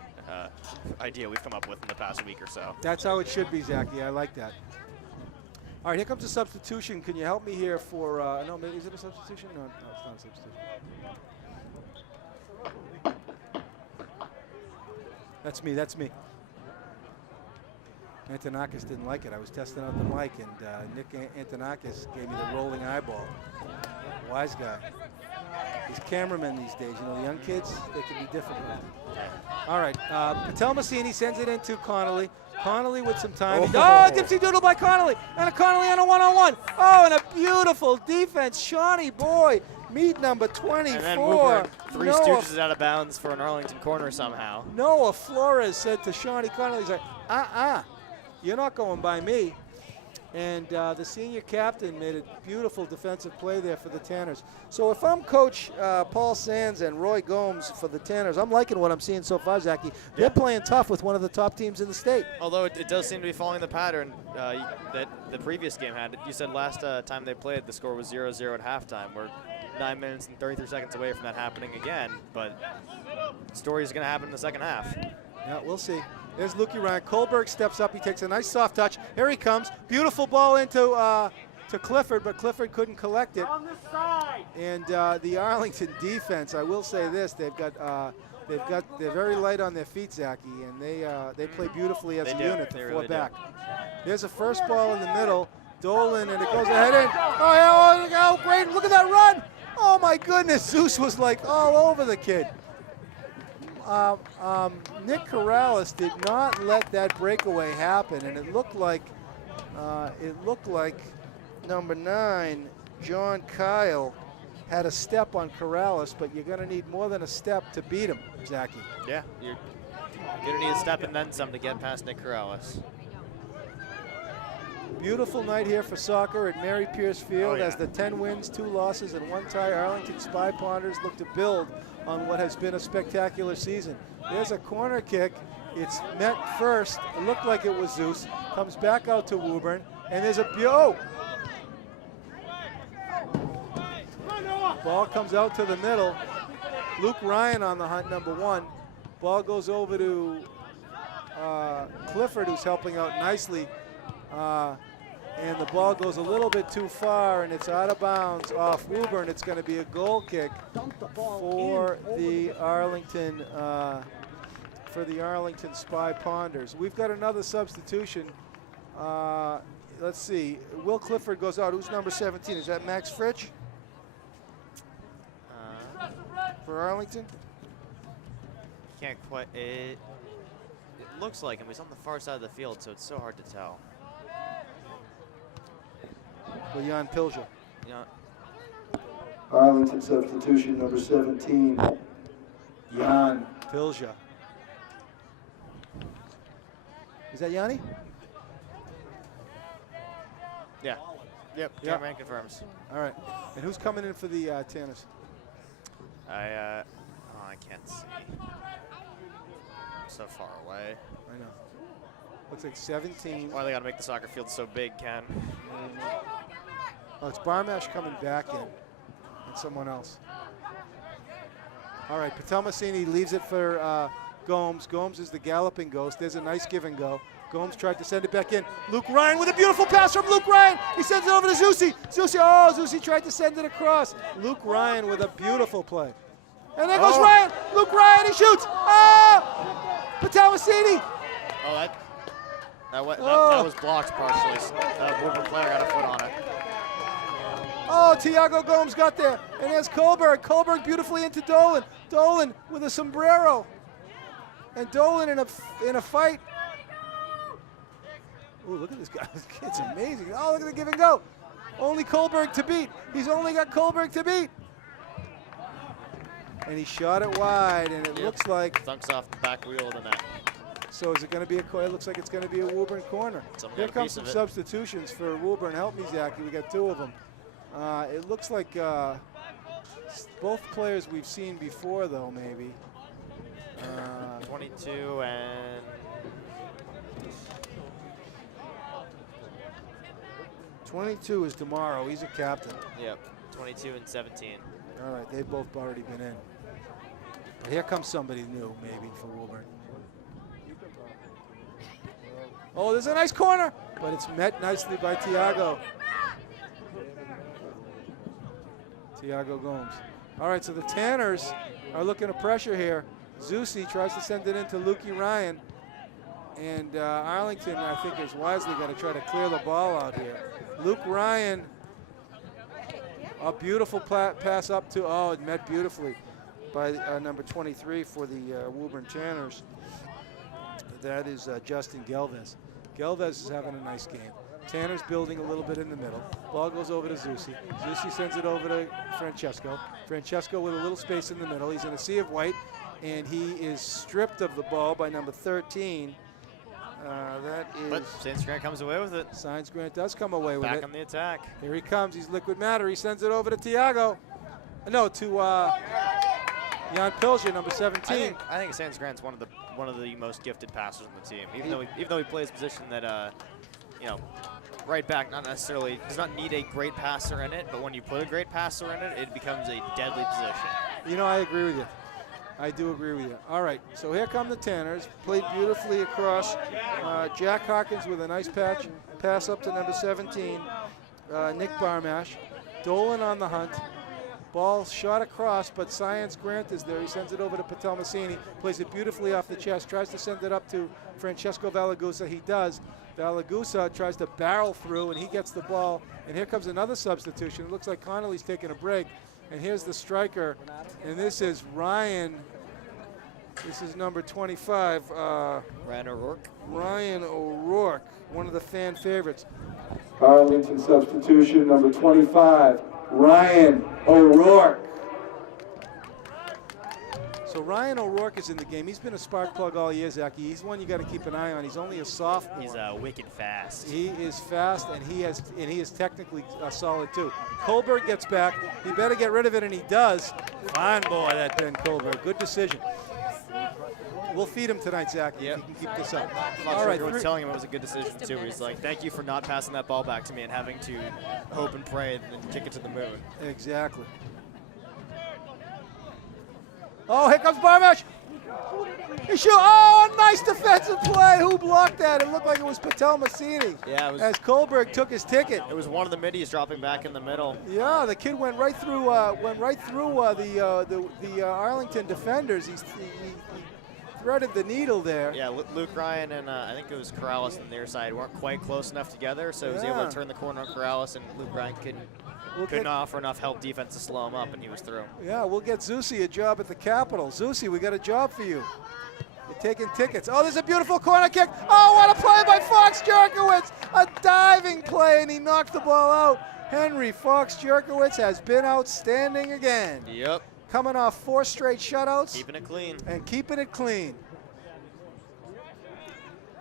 idea we've come up with in the past week or so. That's how it should be, Zachy. I like that. All right, here comes a substitution. Can you help me here for, no, maybe, is it a substitution? No, it's not a substitution. That's me. Antonakis didn't like it. I was testing out the mic, and Nick Antonakis gave me the rolling eyeball. Wise guy. These cameramen these days, you know, the young kids, they can be difficult. All right, Patel Massini sends it into Connolly. Connolly with some time. Oh, dipsy doodle by Connolly, and a Connolly on a one-on-one. Oh, and a beautiful defense. Shawnee boy, meet number 24. And then Woburn, three Stooges out of bounds for an Arlington corner somehow. Noah Flores said to Shawnee Connolly, he's like, you're not going by me. And the senior captain made a beautiful defensive play there for the Tanners. So if I'm Coach Paul Sands and Roy Gomes for the Tanners, I'm liking what I'm seeing so far, Zachy. They're playing tough with one of the top teams in the state. Although it does seem to be following the pattern that the previous game had. You said last time they played, the score was 0-0 at halftime. We're 9 minutes and 33 seconds away from that happening again. But the story is going to happen in the second half. Yeah, we'll see. There's Lukey Ryan. Kohlberg steps up. He takes a nice soft touch. Here he comes. Beautiful ball into to Clifford, but Clifford couldn't collect it. On the side. And the Arlington defense, I will say this: they're very light on their feet, Zachy, and they play beautifully as a unit. The four back. There's a first ball in the middle. Dolan, and it goes ahead in. Oh, great! Look at that run! Oh my goodness, Zeus was like all over the kid. Nick Corrales did not let that breakaway happen, and it looked like number 9, John Kyle, had a step on Corrales, but you're going to need more than a step to beat him, Zachy. Yeah, you're going to need a step and then some to get past Nick Corrales. Beautiful night here for soccer at Mary Pierce Field as the 10 wins, 2 losses, and 1 tie Arlington Spy Ponders look to build on what has been a spectacular season. There's a corner kick. It's met first. It looked like it was Zeus. Comes back out to Woburn, and there's a ball comes out to the middle. Luke Ryan on the hunt, number 1. Ball goes over to Clifford, who's helping out nicely. And the ball goes a little bit too far, and it's out of bounds off Woburn. It's going to be a goal kick for the Arlington Spy Ponders. We've got another substitution. Let's see. Will Clifford goes out. Who's number 17? Is that Max Fritsch for Arlington? Can't quite. It looks like him. He's on the far side of the field, so it's so hard to tell. Well, Jan Pilger. Yeah. Arlington substitution number 17, Jan Pilger. Is that Yanni? Yeah. Yep. Cameraman confirms. All right. And who's coming in for the Tanners? I can't see. So far away. I know. Looks like 17. Why they got to make the soccer field so big, Ken? Oh, it's Barmash coming back in, and someone else. All right, Patel Massini leaves it for Gomes. Gomes is the galloping ghost. There's a nice give and go. Gomes tried to send it back in. Luke Ryan with a beautiful pass from Luke Ryan. He sends it over to Zusi. Zusi tried to send it across. Luke Ryan with a beautiful play. And there goes Ryan. Luke Ryan, he shoots. Patel Massini. Oh, that was blocked partially. Woburn player got a foot on it. Oh, Tiago Gomes got there. And there's Kohlberg. Kohlberg beautifully into Dolan. Dolan with a sombrero. And Dolan in a fight. Ooh, look at this guy. This kid's amazing. Oh, look at the give and go. Only Kohlberg to beat. He's only got Kohlberg to beat. and he shot it wide, and it looks like. Thunks off the back wheel of the net. So is it going to be it looks like it's going to be a Woburn corner. Here comes some substitutions for Woburn. Help me, Zachy. We got 2 of them. It looks like both players we've seen before, though, maybe. 22 and 22 is tomorrow. He's a captain. Yep, 22 and 17. All right, they've both already been in. But here comes somebody new, maybe, for Woburn. Oh, there's a nice corner, but it's met nicely by Tiago. Tiago Gomes. All right, so the Tanners are looking to pressure here. Zusi tries to send it into Lukey Ryan. And Arlington, I think, is wisely going to try to clear the ball out here. Luke Ryan, a beautiful pass up to, it met beautifully by number 23 for the Woburn Tanners. That is Justin Galvez. Galvez is having a nice game. Tanner's building a little bit in the middle. Ball goes over to Zusi. Zusi sends it over to Francesco. Francesco with a little space in the middle. He's in a sea of white, and he is stripped of the ball by number 13. But Saints Grant comes away with it. Science Grant does come away with it. Back on the attack. Here he comes. He's liquid matter. He sends it over to Tiago. No, to Jan Pilger, number 17. I think Saints Grant's one of the most gifted passers on the team. Even though he plays a position that right back does not need a great passer in it, but when you put a great passer in it, it becomes a deadly position. I agree with you. I do agree with you. All right, so here come the Tanners. Played beautifully across. Jack Hawkins with a nice pass up to number 17, Nick Barmash. Dolan on the hunt. Ball shot across, but Science Grant is there. He sends it over to Patel Massini. Plays it beautifully off the chest. Tries to send it up to Francesco Valagusa. He does. Valagusa tries to barrel through, and he gets the ball. And here comes another substitution. It looks like Connolly's taking a break. And here's the striker, and this is Ryan. This is number 25. Ryan O'Rourke. Ryan O'Rourke, one of the fan favorites. Arlington substitution number 25, Ryan O'Rourke. So Ryan O'Rourke is in the game. He's been a spark plug all year, Zachy. He's one you got to keep an eye on. He's only a sophomore. He's wicked fast. He is fast, and he is technically solid too. Kohlberg gets back. He better get rid of it, and he does. Fine boy, that Ben Kohlberg. Good decision. We'll feed him tonight, Zach. Yep. If you can keep this up. All right. Everyone's telling him it was a good decision too. He's like, "Thank you for not passing that ball back to me and having to hope and pray and then kick it to the moon." Exactly. Oh, here comes Barmash. He shoot. Oh, a nice defensive play. Who blocked that? It looked like it was Patel Massini. Yeah, it was. As Kohlberg took his ticket. It was one of the middies dropping back in the middle. Yeah, the kid went right through. The Arlington defenders. He threaded the needle there. Yeah, Luke Ryan and I think it was Corrales on their side weren't quite close enough together, so he was able to turn the corner on Corrales, and Luke Ryan couldn't offer enough help defense to slow him up, and he was through. Yeah, we'll get Zusi a job at the Capitol. Zusi, we got a job for you. You're taking tickets. Oh, there's a beautiful corner kick. Oh, what a play by Fox Jerkowitz. A diving play, and he knocked the ball out. Henry Fox Jerkowitz has been outstanding again. Yep. Coming off 4 straight shutouts. Keeping it clean. And keeping it clean.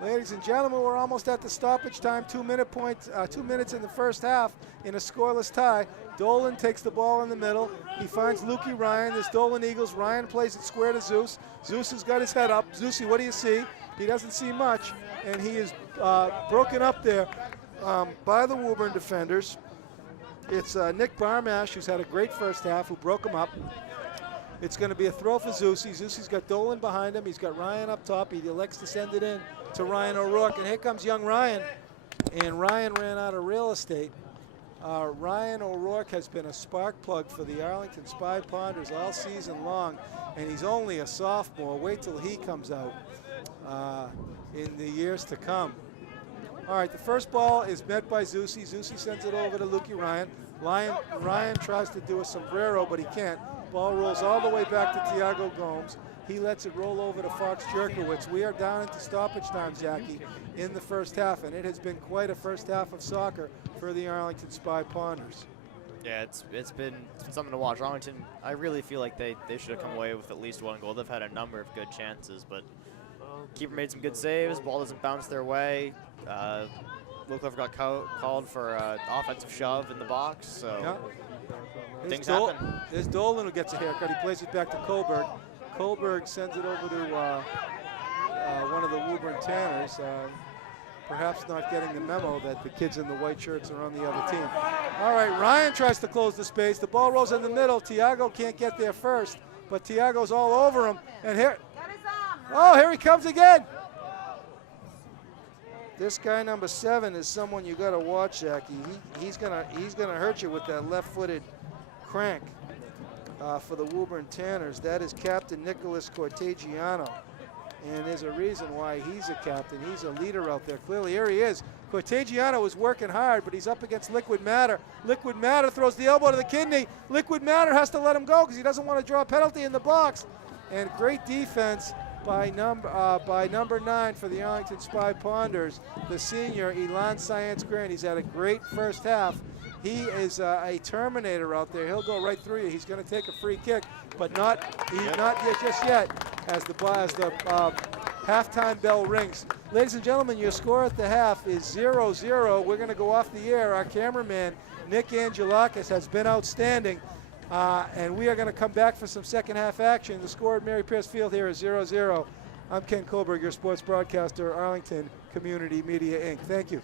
Ladies and gentlemen, we're almost at the stoppage time. 2 minutes in the first half in a scoreless tie. Dolan takes the ball in the middle. He finds Lukey Ryan. This Dolan Eagles. Ryan plays it square to Zeus. Zeus has got his head up. Zeusy, what do you see? He doesn't see much, and he is broken up there by the Woburn defenders. It's Nick Barmash, who's had a great first half, who broke him up. It's going to be a throw for Zusi. Zusi's got Dolan behind him. He's got Ryan up top. He elects to send it in to Ryan O'Rourke. And here comes young Ryan. And Ryan ran out of real estate. Ryan O'Rourke has been a spark plug for the Arlington Spy Ponders all season long. And he's only a sophomore. Wait till he comes out in the years to come. All right, the first ball is met by Zusi. Zusi sends it over to Lukey Ryan. Ryan tries to do a sombrero, but he can't. Ball rolls all the way back to Tiago Gomes. He lets it roll over to Fox Jerkowitz. We are down into stoppage time, Jackie, in the first half, and it has been quite a first half of soccer for the Arlington Spy Ponders. Yeah, it's been something to watch. Arlington, I really feel like they should have come away with at least one goal. They've had a number of good chances, but keeper made some good saves. Ball doesn't bounce their way. Will Clifford got called for offensive shove in the box, so yeah. things happen. There's Dolan who gets a haircut. He plays it back to Kohlberg. Kohlberg sends it over to one of the Woburn Tanners. Perhaps not getting the memo that the kids in the white shirts are on the other team. All right, Ryan tries to close the space. The ball rolls in the middle. Tiago can't get there first, but Tiago's all over him. And here he comes again. This guy number 7 is someone you got to watch, Zachy. He's gonna hurt you with that left-footed crank for the Woburn Tanners. That is Captain Nicholas Cortegiano. And there's a reason why he's a captain. He's a leader out there. Clearly, here he is. Cortegiano is working hard, but he's up against Liquid Matter. Liquid Matter throws the elbow to the kidney. Liquid Matter has to let him go because he doesn't want to draw a penalty in the box. And great defense by number 9 for the Arlington Spy Ponders, the senior, Elan Science Grant. He's had a great first half. He is a Terminator out there. He'll go right through you. He's going to take a free kick, but not yet, just yet, as the halftime bell rings. Ladies and gentlemen, your score at the half is 0-0. We're going to go off the air. Our cameraman, Nick Angelakis, has been outstanding, and we are going to come back for some second half action. The score at Mary Pierce Field here is 0-0. I'm Ken Kohlberg, your sports broadcaster, Arlington Community Media, Inc. Thank you.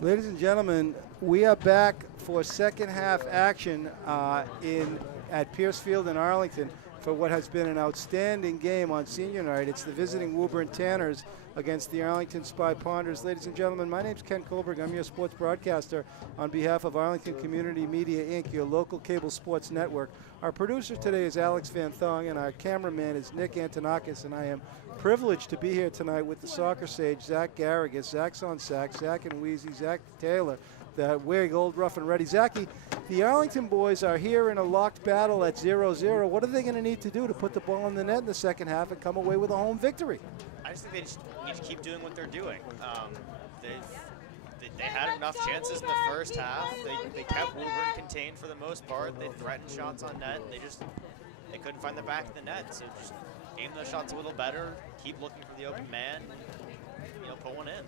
Ladies and gentlemen, we are back for second half action at Pierce Field in Arlington for what has been an outstanding game on senior night. It's the visiting Woburn Tanners against the Arlington Spy Ponders. Ladies and gentlemen, my name's Ken Kohlberg. I'm your sports broadcaster on behalf of Arlington Community Media, Inc., your local cable sports network. Our producer today is Alex Van Thong, and our cameraman is Nick Antonakis, and I am privileged to be here tonight with the soccer sage, Zach Garrigus. Zach's on sax, Zach and Wheezy, Zach Taylor, the wearing old rough and ready. Zachy, the Arlington boys are here in a locked battle at 0-0. What are they going to need to do to put the ball in the net in the second half and come away with a home victory? I just think they just need to keep doing what they're doing. They had enough chances in the first half. They kept Woburn contained for the most part. They threatened shots on net. They couldn't find the back of the net. So just aim those shots a little better. Keep looking for the open man. Put one in.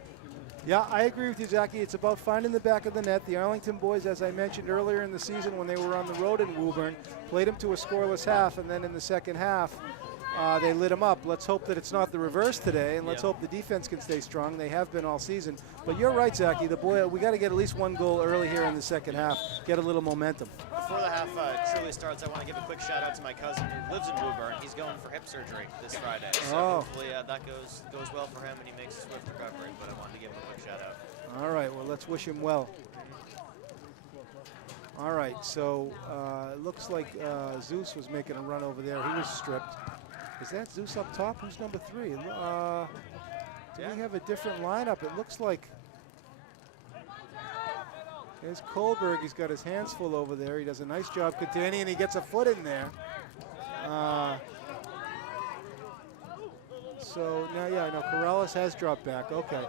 Yeah, I agree with you, Zachy. It's about finding the back of the net. The Arlington boys, as I mentioned earlier in the season when they were on the road in Woburn, played them to a scoreless half, and then in the second half, they lit them up. Let's hope that it's not the reverse today, and let's hope the defense can stay strong. They have been all season. But you're right, Zachy. We got to get at least one goal early here in the second half, get a little momentum. Before the half truly starts, I want to give a quick shout out to my cousin who lives in Woburn. He's going for hip surgery this Friday. So hopefully that goes well for him and he makes a swift recovery. But I wanted to give him a quick shout out. All right, well, let's wish him well. All right, so it looks like Zeus was making a run over there. He was stripped. Is that Zeus up top? Who's number 3? Do we have a different lineup? It looks like there's Kohlberg. He's got his hands full over there. He does a nice job containing, and he gets a foot in there. So now, Corrales has dropped back. Okay.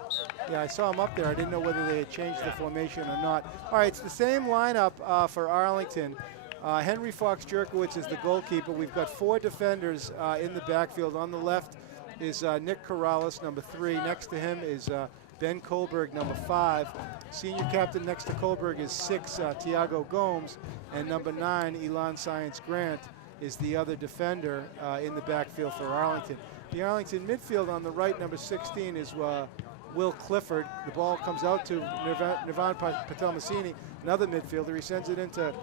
Yeah, I saw him up there. I didn't know whether they had changed the formation or not. All right, it's the same lineup for Arlington. Henry Fox Jerkowitz is the goalkeeper. We've got 4 defenders in the backfield. On the left is Nick Corrales, number 3. Next to him is Ben Kohlberg, number 5. Senior captain next to Kohlberg is 6, Tiago Gomes. And number 9, Elan Science Grant, is the other defender in the backfield for Arlington. The Arlington midfield on the right, number 16, is Will Clifford. The ball comes out to Nirvan Patelmasini, another midfielder. He sends it into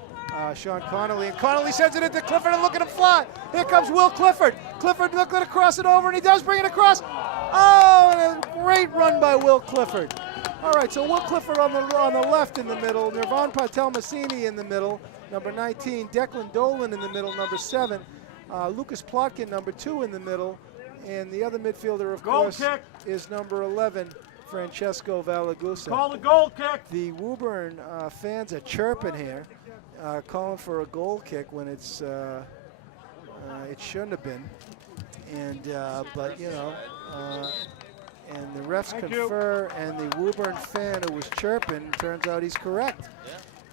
Sean Connolly, and Connolly sends it into Clifford, and look at him fly. Here comes Will Clifford. Clifford looking to cross it over, and he does bring it across. Oh, and a great run by Will Clifford. All right, so Will Clifford on the left in the middle, Nirvan Patelmasini in the middle, number 19, Declan Dolan in the middle, number 7, Lucas Plotkin, number 2 in the middle, and the other midfielder, of course, is number 11, Francesco Valagusa. Call the goal kick. The Woburn fans are chirping here, calling for a goal kick when it shouldn't have been. And but and the refs confer, and the Woburn fan who was chirping, turns out he's correct.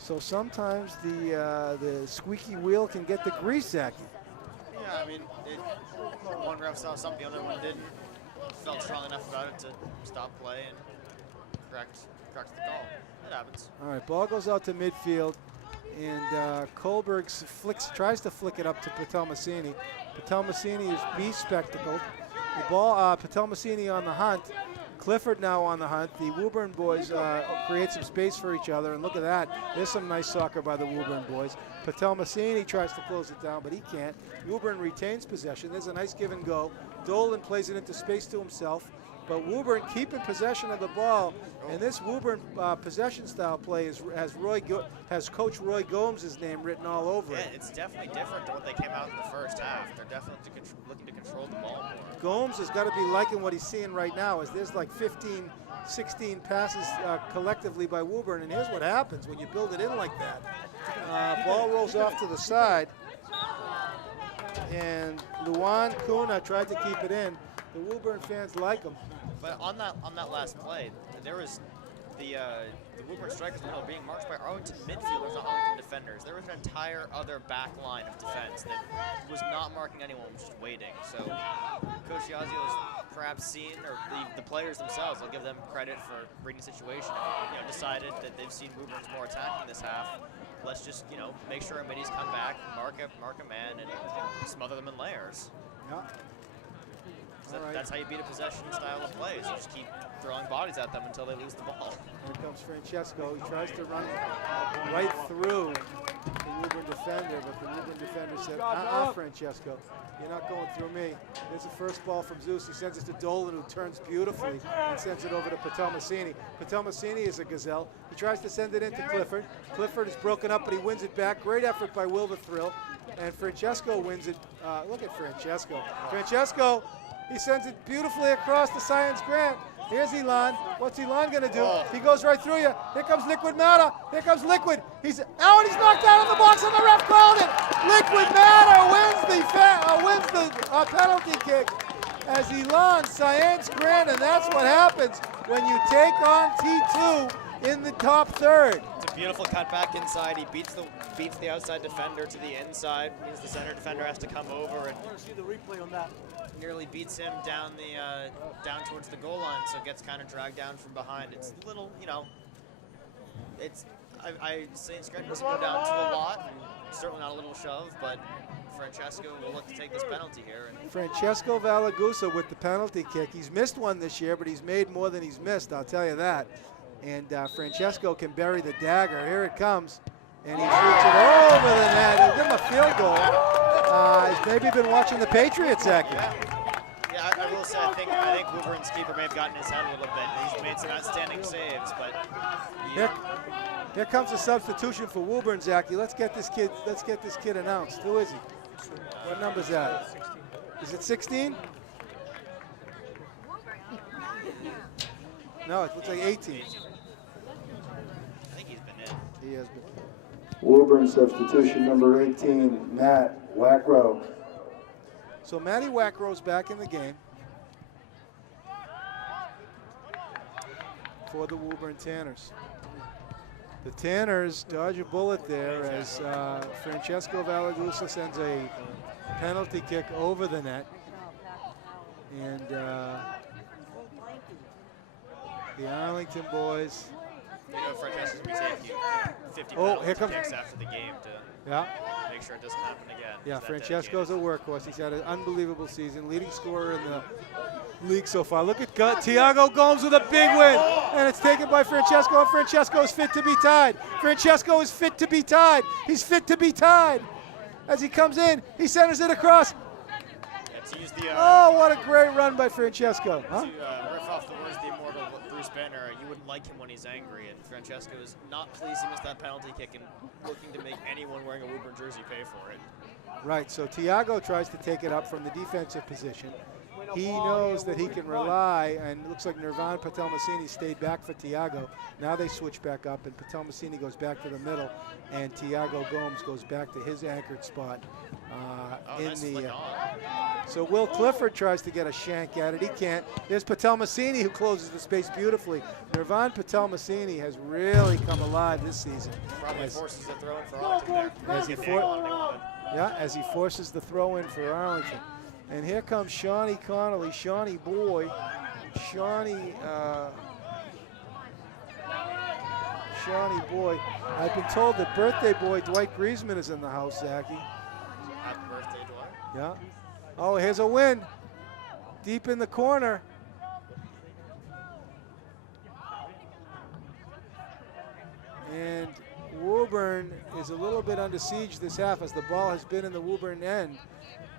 So sometimes the squeaky wheel can get the grease, Zachy. Yeah, I mean, one ref saw something, the other one didn't. Felt strong enough about it to stop play and correct the call. That happens. All right, ball goes out to midfield, and Kohlberg tries to flick it up to Patelmasini. Patelmasini is bespectacled. The ball, Patelmasini on the hunt. Clifford now on the hunt. The Woburn boys create some space for each other, and look at that. There's some nice soccer by the Woburn boys. Patelmasini tries to close it down, but he can't. Woburn retains possession. There's a nice give and go. Dolan plays it into space to himself, but Woburn keeping possession of the ball. And this Woburn possession style play has Coach Roy Gomes' name written all over it. Yeah, it's definitely different than what they came out in the first half. They're definitely looking to control the ball more. Gomes has got to be liking what he's seeing right now, as there's like 15, 16 passes collectively by Woburn, and here's what happens when you build it in like that. Ball rolls off to the side, and Luan Kuna tried to keep it in. The Woburn fans like him. But on that last play, there was the Woburn strikers were being marched by Arlington midfielders, not Arlington defenders. There was an entire other back line of defense that was not marking anyone, was just waiting. So Coach Yazio has perhaps seen, or the players themselves, I'll give them credit for reading the situation. Decided that they've seen Woburn's more attacking this half. Let's just make sure our middies come back, mark a man, and smother them in layers. Yeah. That's how you beat a possession style of play. So just keep throwing bodies at them until they lose the ball. Here comes Francesco. He tries to run right through the Woburn defender, but the Woburn defender said, Francesco, you're not going through me. There's the first ball from Zeus. He sends it to Dolan, who turns beautifully and sends it over to Patelmasini. Patelmasini is a gazelle. He tries to send it into Clifford. Clifford is broken up, but he wins it back. Great effort by Will the Thrill. And Francesco wins it. Look at Francesco. Francesco, he sends it beautifully across the Science Grant. Here's Elon. What's Elon going to do? He goes right through you. Here comes Liquid Matter. Here comes Liquid. And he's knocked out of the box, and the ref called it. Liquid Matter wins the penalty kick as Elon Science Grant, and that's what happens when you take on T2 in the top third. It's a beautiful cut back inside. He beats the outside defender to the inside. Means the center defender has to come over and see the replay on that. Nearly beats him down towards the goal line, so gets kind of dragged down from behind. It's a little, I say Scranton doesn't go down to a lot, and certainly not a little shove, but Francesco will look to take this penalty here. Francesco Valagusa with the penalty kick. He's missed one this year, but he's made more than he's missed, I'll tell you that. And Francesco can bury the dagger. Here it comes. And he shoots it over the net. He'll give him a field goal. He's maybe been watching the Patriots, Zach. Yeah, I will say, I think Woburn's keeper may have gotten his head a little bit. He's made some outstanding saves, but here comes a substitution for Woburn, Zachy. Let's get this kid announced. Who is he? What number is that? Is it 16? No, it looks like 18. I think he's been in. He has been. Woburn substitution number 18, Matt Wackrow. So Matty Wackrow's back in the game for the Woburn Tanners. The Tanners dodge a bullet there as Francesco Valagusa sends a penalty kick over the net. And the Arlington boys. Francesco's be taking 50 penalty kicks after the game to make sure it doesn't happen again. Yeah, Francesco's a workhorse. He's had an unbelievable season, leading scorer in the league so far. Look at Thiago Gomes with a big win, and it's taken by Francesco, and Francesco is fit to be tied. Francesco is fit to be tied. He's fit to be tied. As he comes in, he centers it across. What a great run by Francesco. To riff off the words of the immortal Bruce Banner, you wouldn't like him when he's angry, and Francesco is not pleased he missed that penalty kick and looking to make anyone wearing a Woburn jersey pay for it. Right, so Thiago tries to take it up from the defensive position. he knows that he can rely, and it looks like Nirvan Patel-Massini stayed back for Tiago. Now they switch back up, and Patel-Massini goes back to the middle, and Tiago Gomes goes back to his anchored spot so Will Clifford tries to get a shank at it. He can't. There's Patel-Massini who closes the space beautifully. Nirvan Patel-Massini has really come alive this season. Probably forces the throw in for Arlington there. As he forces the throw in for Arlington. And here comes Shawnee Connolly, Shawnee boy. Shawnee boy. I've been told that birthday boy Dwight Griezmann is in the house, Zachy. Happy birthday, Dwight. Yeah. Oh, here's a win. Deep in the corner. And Woburn is a little bit under siege this half as the ball has been in the Woburn end.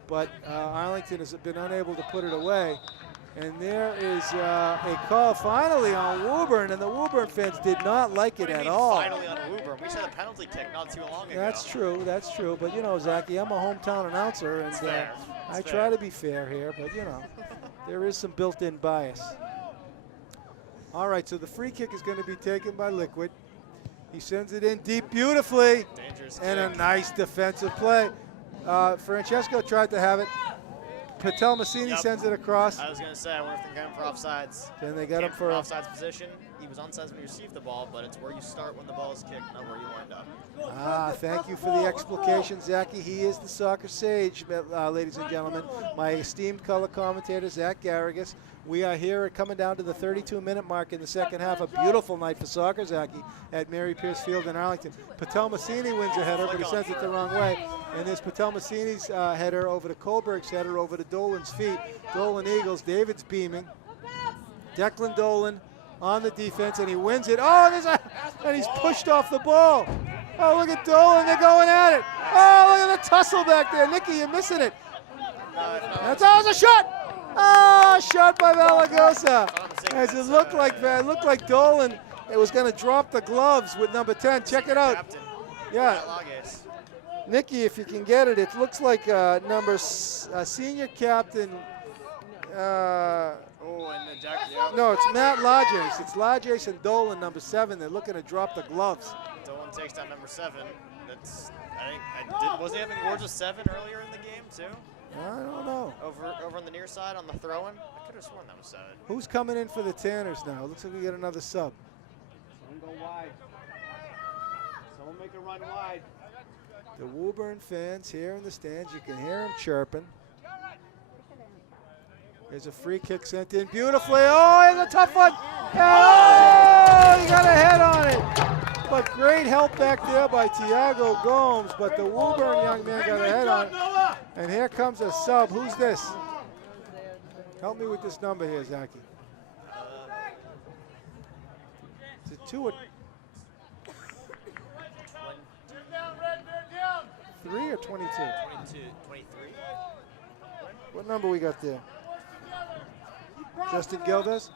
But Arlington has been unable to put it away. And there is a call finally on Woburn, and the Woburn fans did not like it at all. Finally on Woburn? We saw the penalty kick not too long ago. That's true, that's true. But you know, Zachy, I'm a hometown announcer, and I try to be fair here, but you know, there is some built-in bias. All right, so the free kick is going to be taken by Liquid. He sends it in deep beautifully. Dangerous and kick. a nice defensive play. Francesco tried to have it. Patel-Massini sends it across. I was going to say, I wonder if they're going for offsides. Then they got him for offsides position. He was onside when he received the ball, but it's where you start when the ball is kicked, not where you wind up. Thank you for the explication, Zachy. He is the soccer sage, ladies and gentlemen. My esteemed color commentator, Zach Garrigus. We are here coming down to the 32-minute mark in the second half. A beautiful night for soccer, Zachy, at Mary Pierce Field in Arlington. Patel-Massini wins a header, but he sends it the wrong way. And there's Patel-Massini's header over to Kohlberg's header over to Dolan's feet. Dolan Eagles, David's beaming. Declan Dolan on the defense, and he wins it. Oh, and he's pushed off the ball. Oh, look at Dolan, they're going at it. Oh, look at the tussle back there. Nicky, you're missing it. That's a shot. Shot by Malagosa. As it looked like Dolan, it was going to drop the gloves with number 10. Check it out. Yeah. Nicky, if you can get it, it looks like senior captain. No, it's Matt Lajes. It's Lajes and Dolan, number 7. They're looking to drop the gloves. Dolan takes down number 7. Was he having words with 7 earlier in the game too? I don't know. Over on the near side on the throw-in? I could have sworn that was 7. Who's coming in for the Tanners now? Looks like we get another sub. Someone go wide. Someone make a run wide. The Woburn fans here in the stands, you can hear them chirping. There's a free kick sent in beautifully. Oh, here's a tough one. Oh, he got a head on it. But great help back there by Tiago Gomes, but the Woburn young man got a head on it. And here comes a sub. Who's this? Help me with this number here, Zachy. Is it 2 or 3 or 22? 23. What number we got there? Justin Gildas?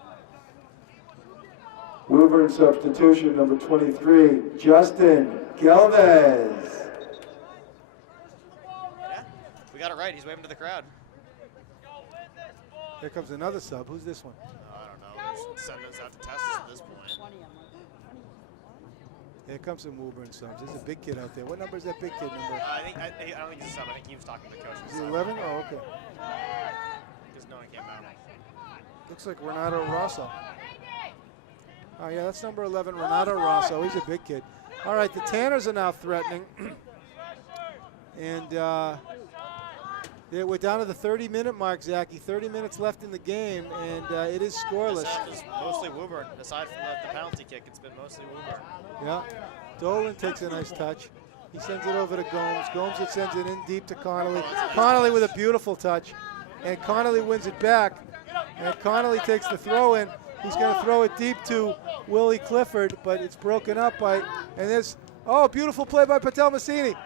Woburn substitution, number 23, Justin Geldes. Yeah, we got it right. He's waving to the crowd. Here comes another sub. Who's this one? I don't know. They're sending us out to test us at this point. Here comes some Woburn subs. There's a big kid out there. What number is that big kid number? I don't think he's a sub. I think he was talking to the coach. Is he 11? Oh, okay. Because no one came out. Looks like Renato Rosso. Oh, yeah, that's number 11, Renato Rosso. He's a big kid. All right, the Tanners are now threatening. And we're down to the 30-minute mark, Zachy. 30 minutes left in the game, and it is scoreless. It's mostly Woburn. Aside from the penalty kick, it's been mostly Woburn. Yeah. Dolan takes a nice touch. He sends it over to Gomes. Gomes sends it in deep to Connolly. Connolly with a beautiful touch. And Connolly wins it back. And Connolly takes the throw in. He's going to throw it deep to Willie Clifford, but it's broken up by, and there's, beautiful play by Patel-Massini.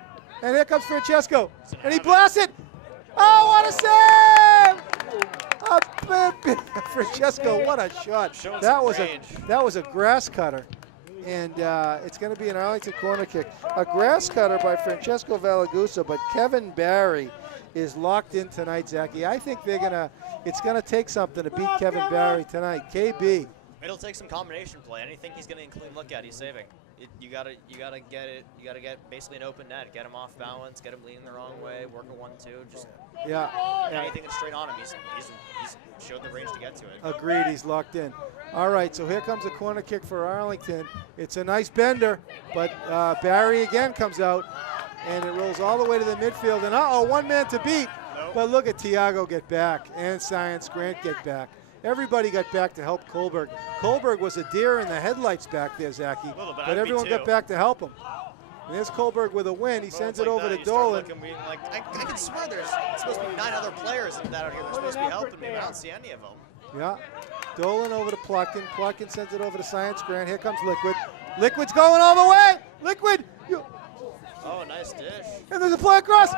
And here comes Francesco. And he blasts it. Oh, what a save! Francesco, what a shot. That was a grass cutter. and it's going to be an Arlington corner kick. A grass cutter by Francesco Valagusa, but Kevin Barry is locked in tonight, Zachy. I think it's going to take something to beat Kevin Barry tonight. KB. It'll take some combination play. Anything he's going to include look at, he's saving. You gotta get it. You gotta get basically an open net. Get him off balance. Get him leaning the wrong way. Work a 1-2. Just anything that's straight on him. He's showed the range to get to it. Agreed. He's locked in. All right. So here comes a corner kick for Arlington. It's a nice bender, but Barry again comes out, and it rolls all the way to the midfield. And one man to beat. Nope. But look at Tiago get back and Science Grant get back. Everybody got back to help Kohlberg. Kohlberg was a deer in the headlights back there, Zachy. But everyone got back to help him. And there's Kohlberg with a win. He sends it over to Dolan. I can swear there's supposed to be 9 other players that out here that are supposed to be helping me, but I don't see any of them. Yeah. Dolan over to Plotkin. Plotkin sends it over to Science Grant. Here comes Liquid. Liquid's going all the way. Liquid. Oh, nice dish. And there's a play across.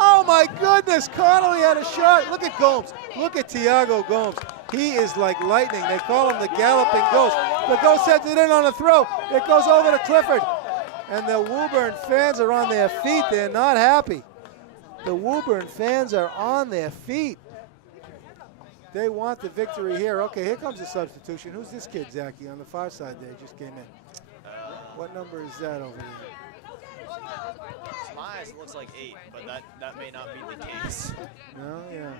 Oh, my goodness. Connolly had a shot. Look at Gomes. Look at Tiago Gomes. He is like lightning. They call him the galloping ghost. The ghost sends it in on a throw. It goes over to Clifford. And the Woburn fans are on their feet. They're not happy. The Woburn fans are on their feet. They want the victory here. Okay, here comes the substitution. Who's this kid, Zachy, on the far side there? Just came in. What number is that over here? To my eyes, it looks like 8, but that may not be the case. No, yeah.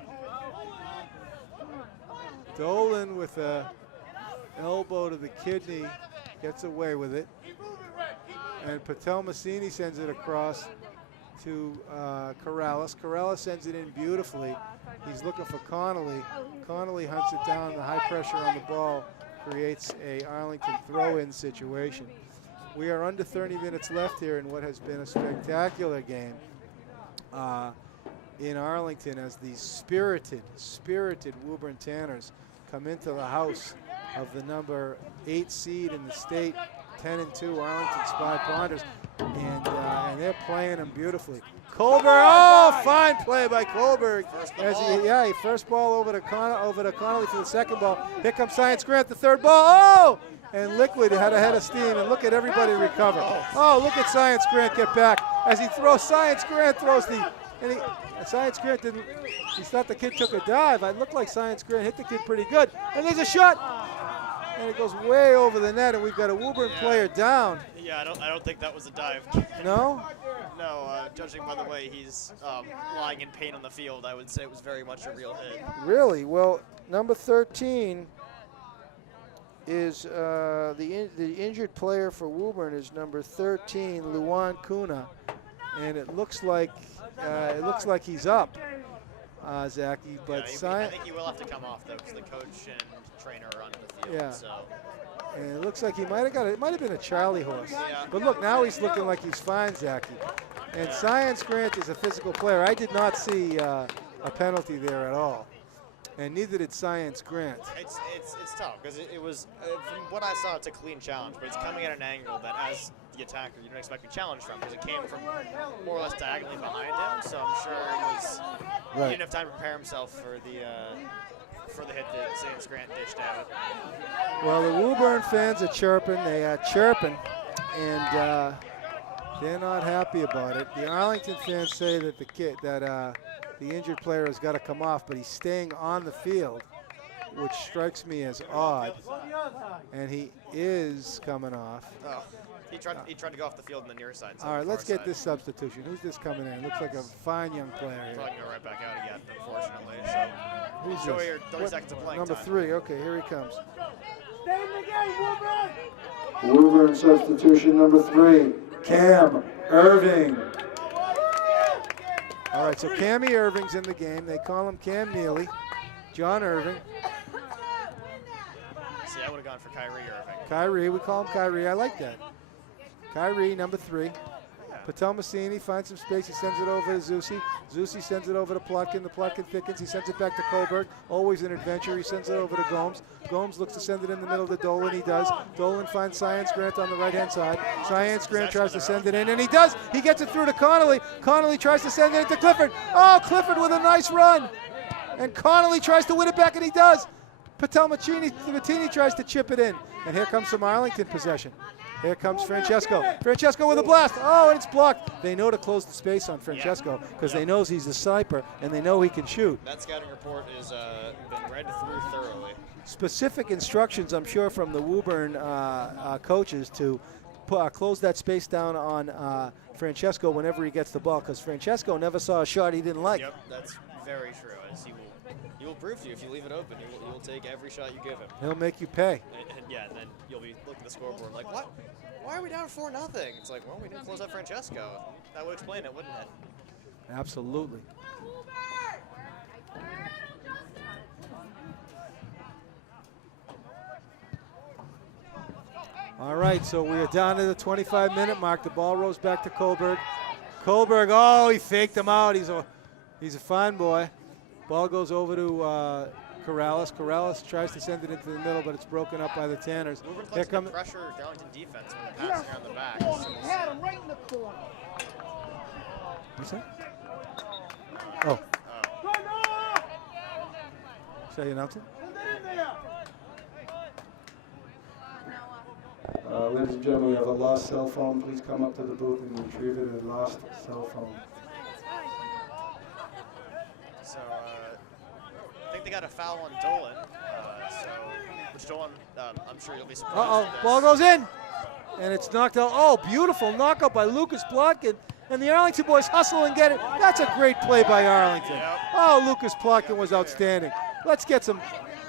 Dolan with a elbow to the kidney, gets away with it. And Patel Massini sends it across to Corrales. Corrales sends it in beautifully. He's looking for Connolly. Connolly hunts it down. The high pressure on the ball creates a Arlington throw-in situation. We are under 30 minutes left here in what has been a spectacular game in Arlington as the spirited Woburn Tanners come into the house of the number 8 seed in the state, 10-2 Arlington Spy Ponders, and they're playing them beautifully. Kohlberg, fine play by Kohlberg. He first ball over to Connolly for the second ball. Here comes Science Grant, the third ball. And Liquid had a head of steam, and look at everybody recover. Oh, look at Science Grant get back as he throws. Science Grant throws Science Grant didn't. He thought the kid took a dive. It looked like Science Grant hit the kid pretty good. And there's a shot, and it goes way over the net, and we've got a Woburn player down. Yeah, I don't think that was a dive. No? No, judging by the way he's lying in pain on the field, I would say it was very much a real hit. Really? Well, number 13 is the injured player for Woburn is number 13, Luan Kuna, and it looks like he's up, Zachy. But I think he will have to come off though, because the coach and trainer are on the field. Yeah. So. And it looks like he might have been a Charlie horse. Yeah. But look, now he's looking like he's fine, Zachy. And Science Grant is a physical player. I did not see a penalty there at all. And neither did Science Grant. It's tough because it was, from what I saw, it's a clean challenge, but it's coming at an angle that as the attacker you don't expect a challenge from because it came from more or less diagonally behind him. So I'm sure he didn't have time to prepare himself for the hit that Science Grant dished out. Well, the Woburn fans are chirping. They are chirping, and they're not happy about it. The Arlington fans say that the injured player has got to come off, but he's staying on the field, which strikes me as odd. And he is coming off. Oh, he tried to go off the field on the near side. All right, let's get this substitution. Who's this coming in? Looks like a fine young player here. Probably go right back out again, unfortunately. So who's enjoy this? your 30 seconds of playing Number time. 3. Okay, here he comes. Woburn substitution number 3, Cam Irving. All right, so Cammy Irving's in the game. They call him Cam Neely. John Irving. See, I would have gone for Kyrie Irving. Kyrie, we call him Kyrie. I like that. Kyrie, number 3. Patel Massini finds some space. He sends it over to Zusi. Zusi sends it over to Plotkin. The Plotkin thickens. He sends it back to Kohlberg. Always an adventure. He sends it over to Gomes. Gomes looks to send it in the middle to Dolan. He does. Dolan finds Science Grant on the right-hand side. Science Grant tries to send it in, and he does. He gets it through to Connolly. Connolly tries to send it to Clifford. Oh, Clifford with a nice run. And Connolly tries to win it back, and he does. Patel Mattini tries to chip it in. And here comes some Arlington possession. Here comes Francesco. Francesco with a blast. Oh, and it's blocked. They know to close the space on Francesco because they knows he's a sniper and they know he can shoot. That scouting report has been read through thoroughly. Specific instructions, I'm sure, from the Woburn coaches to close that space down on Francesco whenever he gets the ball, because Francesco never saw a shot he didn't like. Yep, that's very true. As he will prove to you if you leave it open. He will take every shot you give him. He'll make you pay. And yeah, and then you'll be looking at the scoreboard like, what? Why are we down 4-0? It's like, well, we didn't close out Francesco. That would explain it, wouldn't it? Absolutely. All right, so we are down to the 25-minute mark. The ball rolls back to Kohlberg. Kohlberg, oh, he faked him out. He's a fine boy. Ball goes over to Corrales. Corrales tries to send it into the middle, but it's broken up by the Tanners. Here comes pressure Arlington defense when the pass around the back. So Had him right in the corner. What's that? Oh. Should I announce it? Ladies and gentlemen, we have a lost cell phone. Please come up to the booth and retrieve it. A lost cell phone. So I think they got a foul on Dolan. Which Dolan, I'm sure you'll be surprised. Uh-oh, ball goes in, and it's knocked out. Oh, beautiful knockout by Lucas Plotkin, and the Arlington boys hustle and get it. That's a great play by Arlington. Yep. Oh, Lucas Plotkin was outstanding. Let's get some.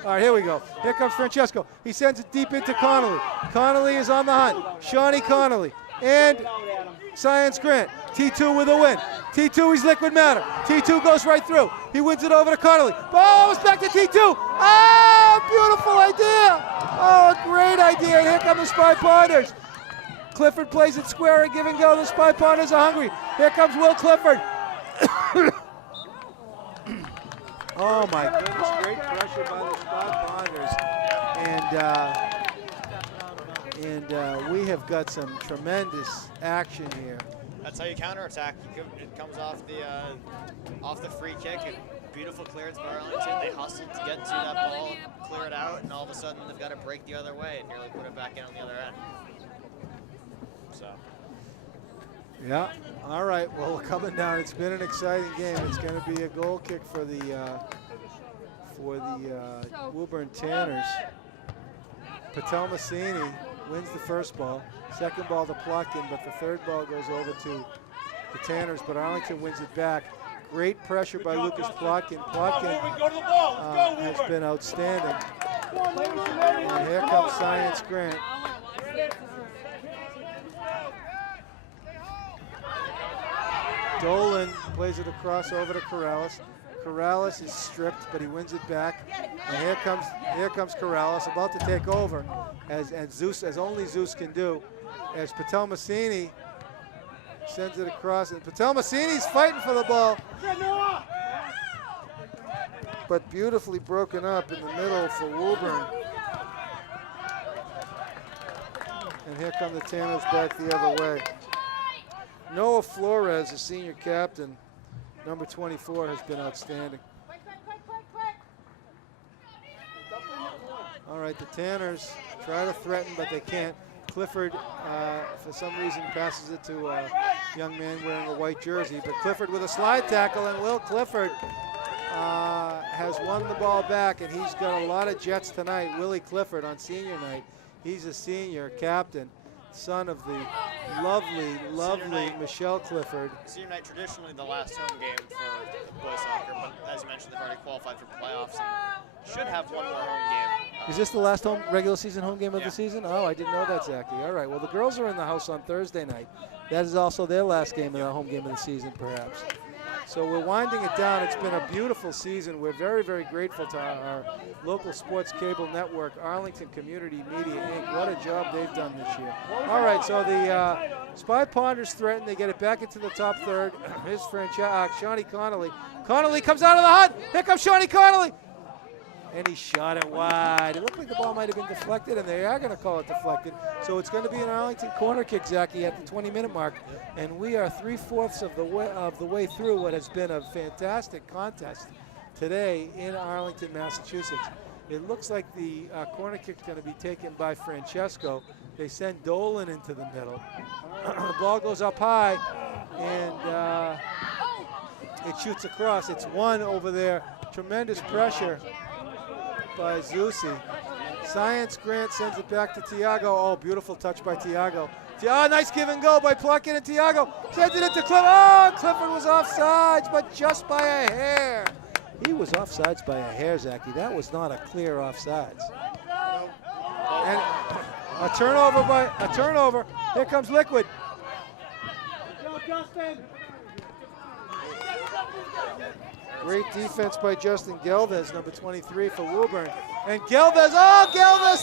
All right, here we go. Here comes Francesco. He sends it deep into Connolly. Connolly is on the hunt. Shawnee Connolly and Science Grant. T2 with a win. T2, he's liquid matter. T2 goes right through. He wins it over to Connolly. Oh, it's back to T2. Oh, beautiful idea. Oh, a great idea. Here come the Spy Ponders. Clifford plays it square and give and go. The Spy Ponders are hungry. Here comes Will Clifford. Oh my goodness, great pressure by the Spy Ponders. And we have got some tremendous action here. That's how you counterattack. It comes off the free kick. A beautiful clearance by Arlington. They hustled to get to that ball, clear it out, and all of a sudden they've got to break the other way and nearly put it back in on the other end. So. Yeah. All right. Well, we're coming down. It's been an exciting game. It's going to be a goal kick for the Woburn Tanners. Patel Massini wins the first ball. Second ball to Plotkin, but the third ball goes over to the Tanners. But Arlington wins it back. Great pressure by Lucas Plotkin. Plotkin has been outstanding. And here comes Science Grant. Dolan plays it across over to Corrales. Corrales is stripped, but he wins it back. And here comes Corrales, about to take over, as only Zeus can do. As Patel Massini sends it across, and Patel Massini's fighting for the ball, but beautifully broken up in the middle for Woburn. And here come the Tanners back the other way. Noah Flores, the senior captain, number 24, has been outstanding. All right, the Tanners try to threaten, but they can't. Clifford, for some reason, passes it to a young man wearing a white jersey, but Clifford with a slide tackle, and Will Clifford has won the ball back, and he's got a lot of jets tonight. Willie Clifford on senior night. He's a senior captain, son of the lovely Michelle Clifford. Senior night, traditionally the last home game for boys soccer, but as you mentioned, they've already qualified for playoffs and should have one more home game. Is this the last regular season home game of the season? Oh, I didn't know that, Zachy. All right, well, the girls are in the house on Thursday night. That is also their last game of the home game of the season, perhaps. So we're winding it down. It's been a beautiful season. We're very, very grateful to our local sports cable network, Arlington Community Media, Inc. What a job they've done this year. All right, so the Spy Ponders threaten. They get it back into the top third. Here's Shawnee Connolly. Connolly comes out of the hunt. Here comes Shawnee Connolly. And he shot it wide. It looked like the ball might have been deflected, and they are going to call it deflected. So it's going to be an Arlington corner kick, Zachy, at the 20-minute mark. And we are 3/4 of the way through what has been a fantastic contest today in Arlington, Massachusetts. It looks like the corner kick is going to be taken by Francesco. They send Dolan into the middle. The ball goes up high, and it shoots across. It's one over there. Tremendous pressure by Zusi. Science Grant sends it back to Tiago. Oh, beautiful touch by Tiago. Nice give and go by Pluckett, and Tiago sends it into Clifford. Oh, Clifford was offsides, but just by a hair. He was offsides by a hair, Zachy. That was not a clear offsides. And a turnover. Here comes Liquid. Great defense by Justin Galvez, number 23 for Woburn. And Galvez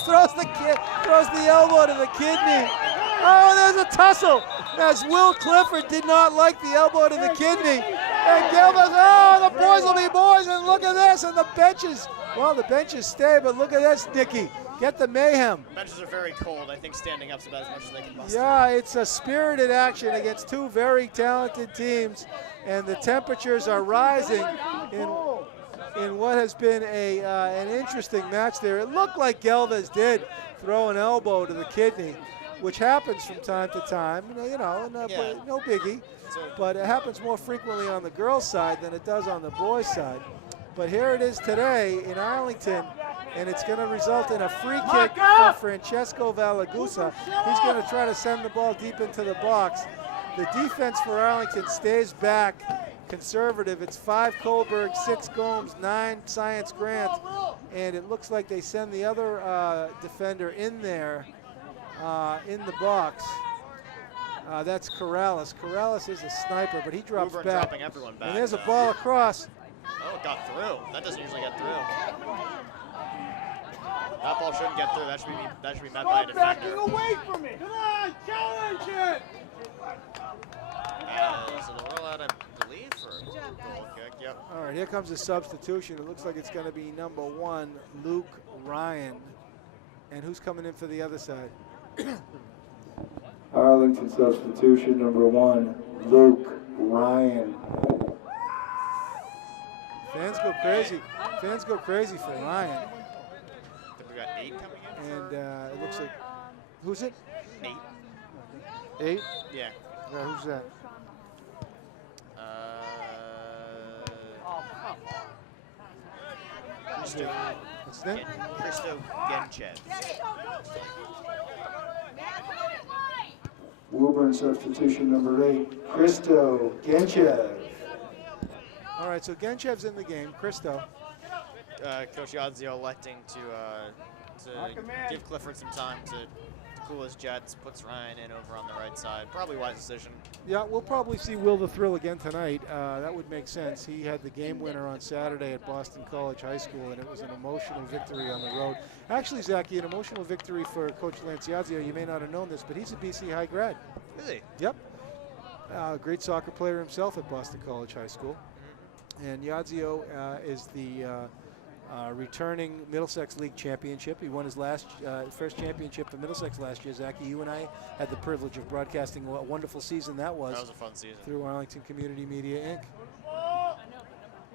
throws the elbow to the kidney. Oh, there's a tussle, as Will Clifford did not like the elbow to the kidney. And Galvez, the boys will be boys, and look at this, and the benches stay, but look at this, Nicky. Get the mayhem. Benches are very cold. I think standing up's about as much as they can muster. Yeah, it's a spirited action against two very talented teams, and the temperatures are rising in what has been an interesting match there. It looked like Galvez did throw an elbow to the kidney, which happens from time to time. No biggie, but it happens more frequently on the girls' side than it does on the boys' side. But here it is today in Arlington, and it's going to result in a free kick for Francesco Valagusa. He's going to try to send the ball deep into the box. The defense for Arlington stays back conservative. It's 5 Kohlberg, 6 Gomes, 9 Science Grant, and it looks like they send the other defender in there in the box. That's Corrales. Corrales is a sniper, but he drops Woburn back. dropping everyone back. And there's a ball across. Oh, it got through. That doesn't usually get through. That ball shouldn't get through. That should be met by a defender. Backing away from me. Come on, challenge it. So the rollout, I believe, for a goal kick. Yep. All right, here comes the substitution. It looks like it's going to be number 1, Luke Ryan. And who's coming in for the other side? Arlington substitution number 1, Luke Ryan. Fans go crazy. Fans go crazy for Ryan. I think we got 8 coming in. And it looks like, who's it? 8. 8? Yeah. Who's that? What's that? Christo Genchev. Woburn substitution number 8, Christo Genchev. All right, so Genchev's in the game. Christo. Coach Yadzio electing to give Clifford some time to cool his jets, puts Ryan in over on the right side. Probably wise decision. Yeah, we'll probably see Will the Thrill again tonight. That would make sense. He had the game winner on Saturday at Boston College High School, and it was an emotional victory on the road. Actually, Zachy, an emotional victory for Coach Lance Yadzio. You may not have known this, but he's a BC High grad. Is he? Yep. Great soccer player himself at Boston College High School. And Yadzio is the returning Middlesex League championship. He won his first championship for Middlesex last year. Zachy, you and I had the privilege of broadcasting what a wonderful season that was. That was a fun season. Through Arlington Community Media, Inc. All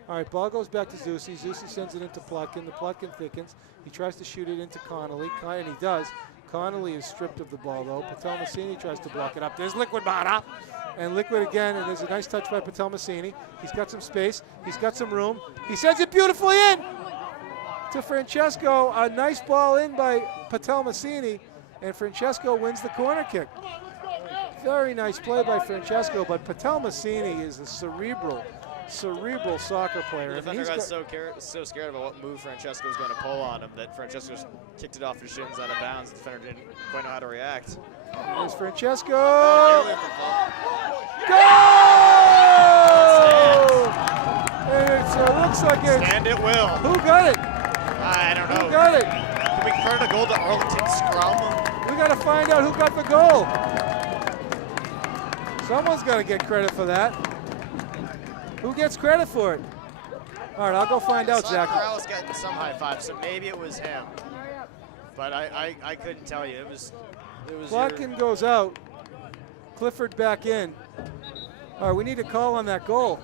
right, ball goes back to Zusi. Zusi sends it into Plotkin. The Plotkin thickens. He tries to shoot it into Connolly, and he does. Connolly is stripped of the ball, though. Patel Massini tries to block it up. There's Liquid Bada. And Liquid again, and there's a nice touch by Patel Massini. He's got some space. He's got some room. He sends it beautifully in to Francesco. A nice ball in by Patel Massini, and Francesco wins the corner kick. Very nice play by Francesco, but Patel Massini is a cerebral soccer player. The defender got so scared about what move Francesco was going to pull on him that Francesco just kicked it off his shins out of bounds. The defender didn't quite know how to react. There's Francesco. Goal! It looks like it's... Stand it will. Who got it? I don't know. Who got it? Can we credit a goal to Arlington scrum? We got to find out who got the goal. Someone's got to get credit for that. Who gets credit for it? All right, I'll go find out, Zach. Corrales getting some high five, so maybe it was him. But I couldn't tell you. It was Plotkin goes out. Clifford back in. All right, we need to call on that goal.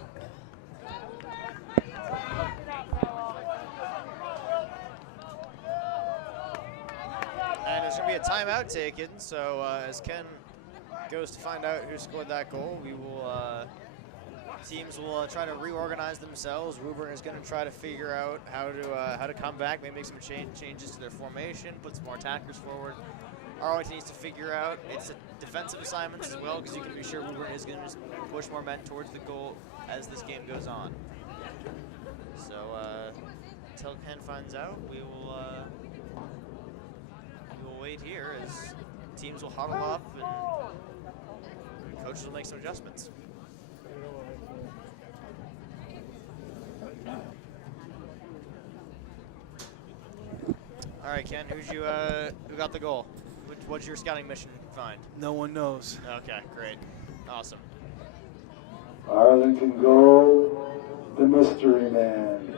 And there's going to to be a timeout taken, so as Ken goes to find out who scored that goal, we will teams will try to reorganize themselves. Woburn is going to try to figure out how to come back, maybe make some changes to their formation, put some more attackers forward. Arlington needs to figure out its defensive assignments as well, because you can be sure Woburn is going to just push more men towards the goal as this game goes on. So until Ken finds out, we will wait here as teams will huddle up and coaches will make some adjustments. All right, Ken, who got the goal? What's your scouting mission find? No one knows. Okay, great. Awesome. Arlington go, the mystery man.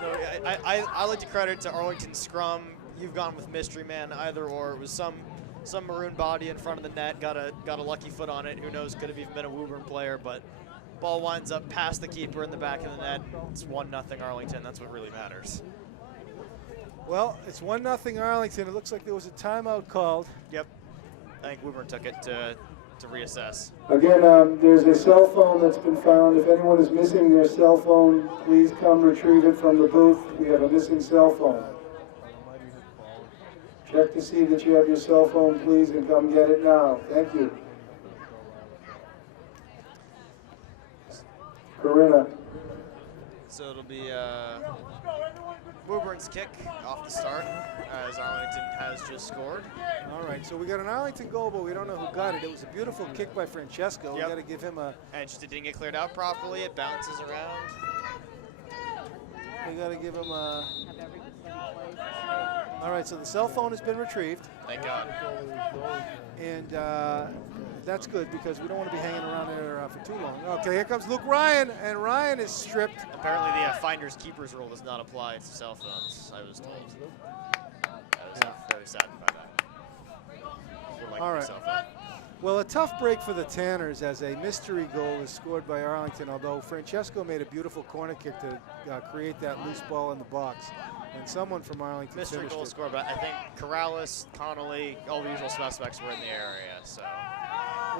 So I like to credit to Arlington scrum. You've gone with mystery man either or. It was some maroon body in front of the net, got a lucky foot on it. Who knows, could have even been a Woburn player, but ball winds up past the keeper in the back of the net. It's 1-0 Arlington. That's what really matters. Well, it's 1-0 Arlington. It looks like there was a timeout called. Yep. I think Woburn took it to reassess. Again, there's a cell phone that's been found. If anyone is missing their cell phone, please come retrieve it from the booth. We have a missing cell phone. Check to see that you have your cell phone, please, and come get it now. Thank you. Corinna. So it'll be Woburn's kick off the start, as Arlington has just scored. All right, so we got an Arlington goal, but we don't know who got it. It was a beautiful kick by Francesco. Yep. We got to give him a. And just it didn't get cleared out properly. It bounces around. We got to give him a. All right, so the cell phone has been retrieved. Thank God. And that's good because we don't want to be hanging around there for too long. Okay, here comes Luke Ryan, and Ryan is stripped. Apparently the finders keepers rule does not apply to cell phones, I was told. I was very saddened by that. Would like All my right. cell phone. Well, a tough break for the Tanners as a mystery goal is scored by Arlington, although Francesco made a beautiful corner kick to create that loose ball in the box. And someone from Arlington Mystery finished goal it. scored, but I think Corrales, Connolly, all the usual suspects were in the area, so.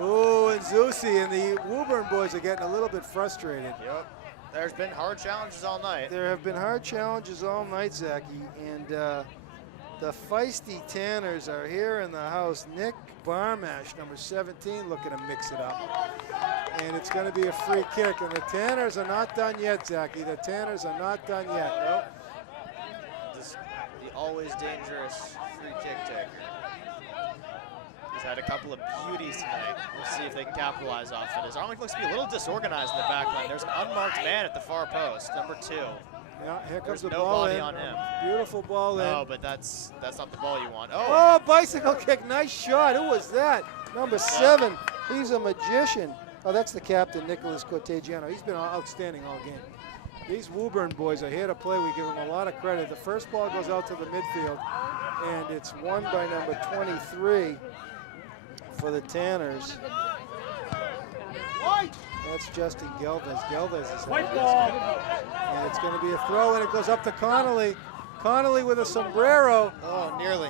Ooh, and Zusi and the Woburn boys are getting a little bit frustrated. Yep. There's been hard challenges all night. There have been hard challenges all night, Zachy, and the feisty Tanners are here in the house. Nick Barmash, number 17, looking to mix it up. And it's going to be a free kick, and the Tanners are not done yet, Zachy. The Tanners are not done yet. Nope. The always dangerous free kick taker. He's had a couple of beauties tonight. We'll see if they can capitalize off it. As Arlington looks to be a little disorganized in the back line. There's an unmarked man at the far post, number 2. Yeah, here comes There's the no ball body in. on him. Beautiful ball in. No, but that's not the ball you want. Oh, Oh, bicycle kick, nice shot. Who was that? Number 7, he's a magician. Oh, that's the captain, Nicholas Cortegiano. He's been outstanding all game. These Woburn boys are here to play. We give them a lot of credit. The first ball goes out to the midfield, and it's won by number 23 for the Tanners. That's Justin Galvez. Galvez is white ball. And it's going to be a throw, and it goes up to Connolly. Connolly with a sombrero. oh, nearly.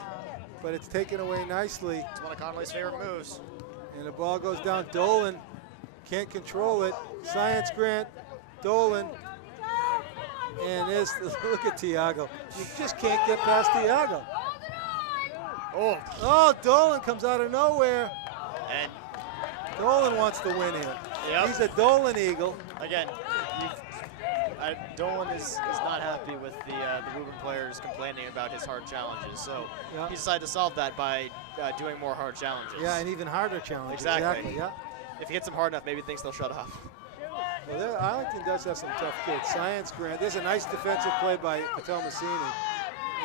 But it's taken away nicely. It's one of Connolly's favorite moves. And the ball goes down. Dolan can't control it. Science Grant, Dolan. And there's, look at Tiago. You just can't get past Tiago. Oh, Dolan comes out of nowhere. And Dolan wants to win here. Yep. He's a Dolan Eagle. again, Dolan is not happy with the Woburn players complaining about his hard challenges. So Yeah. he decided to solve that by doing more hard challenges. Yeah, and even harder challenges. Exactly. Yeah. If he hits them hard enough, maybe he thinks they'll shut off. Well, Arlington does have some tough kids. Science Grant. There's a nice defensive play by Potomassini.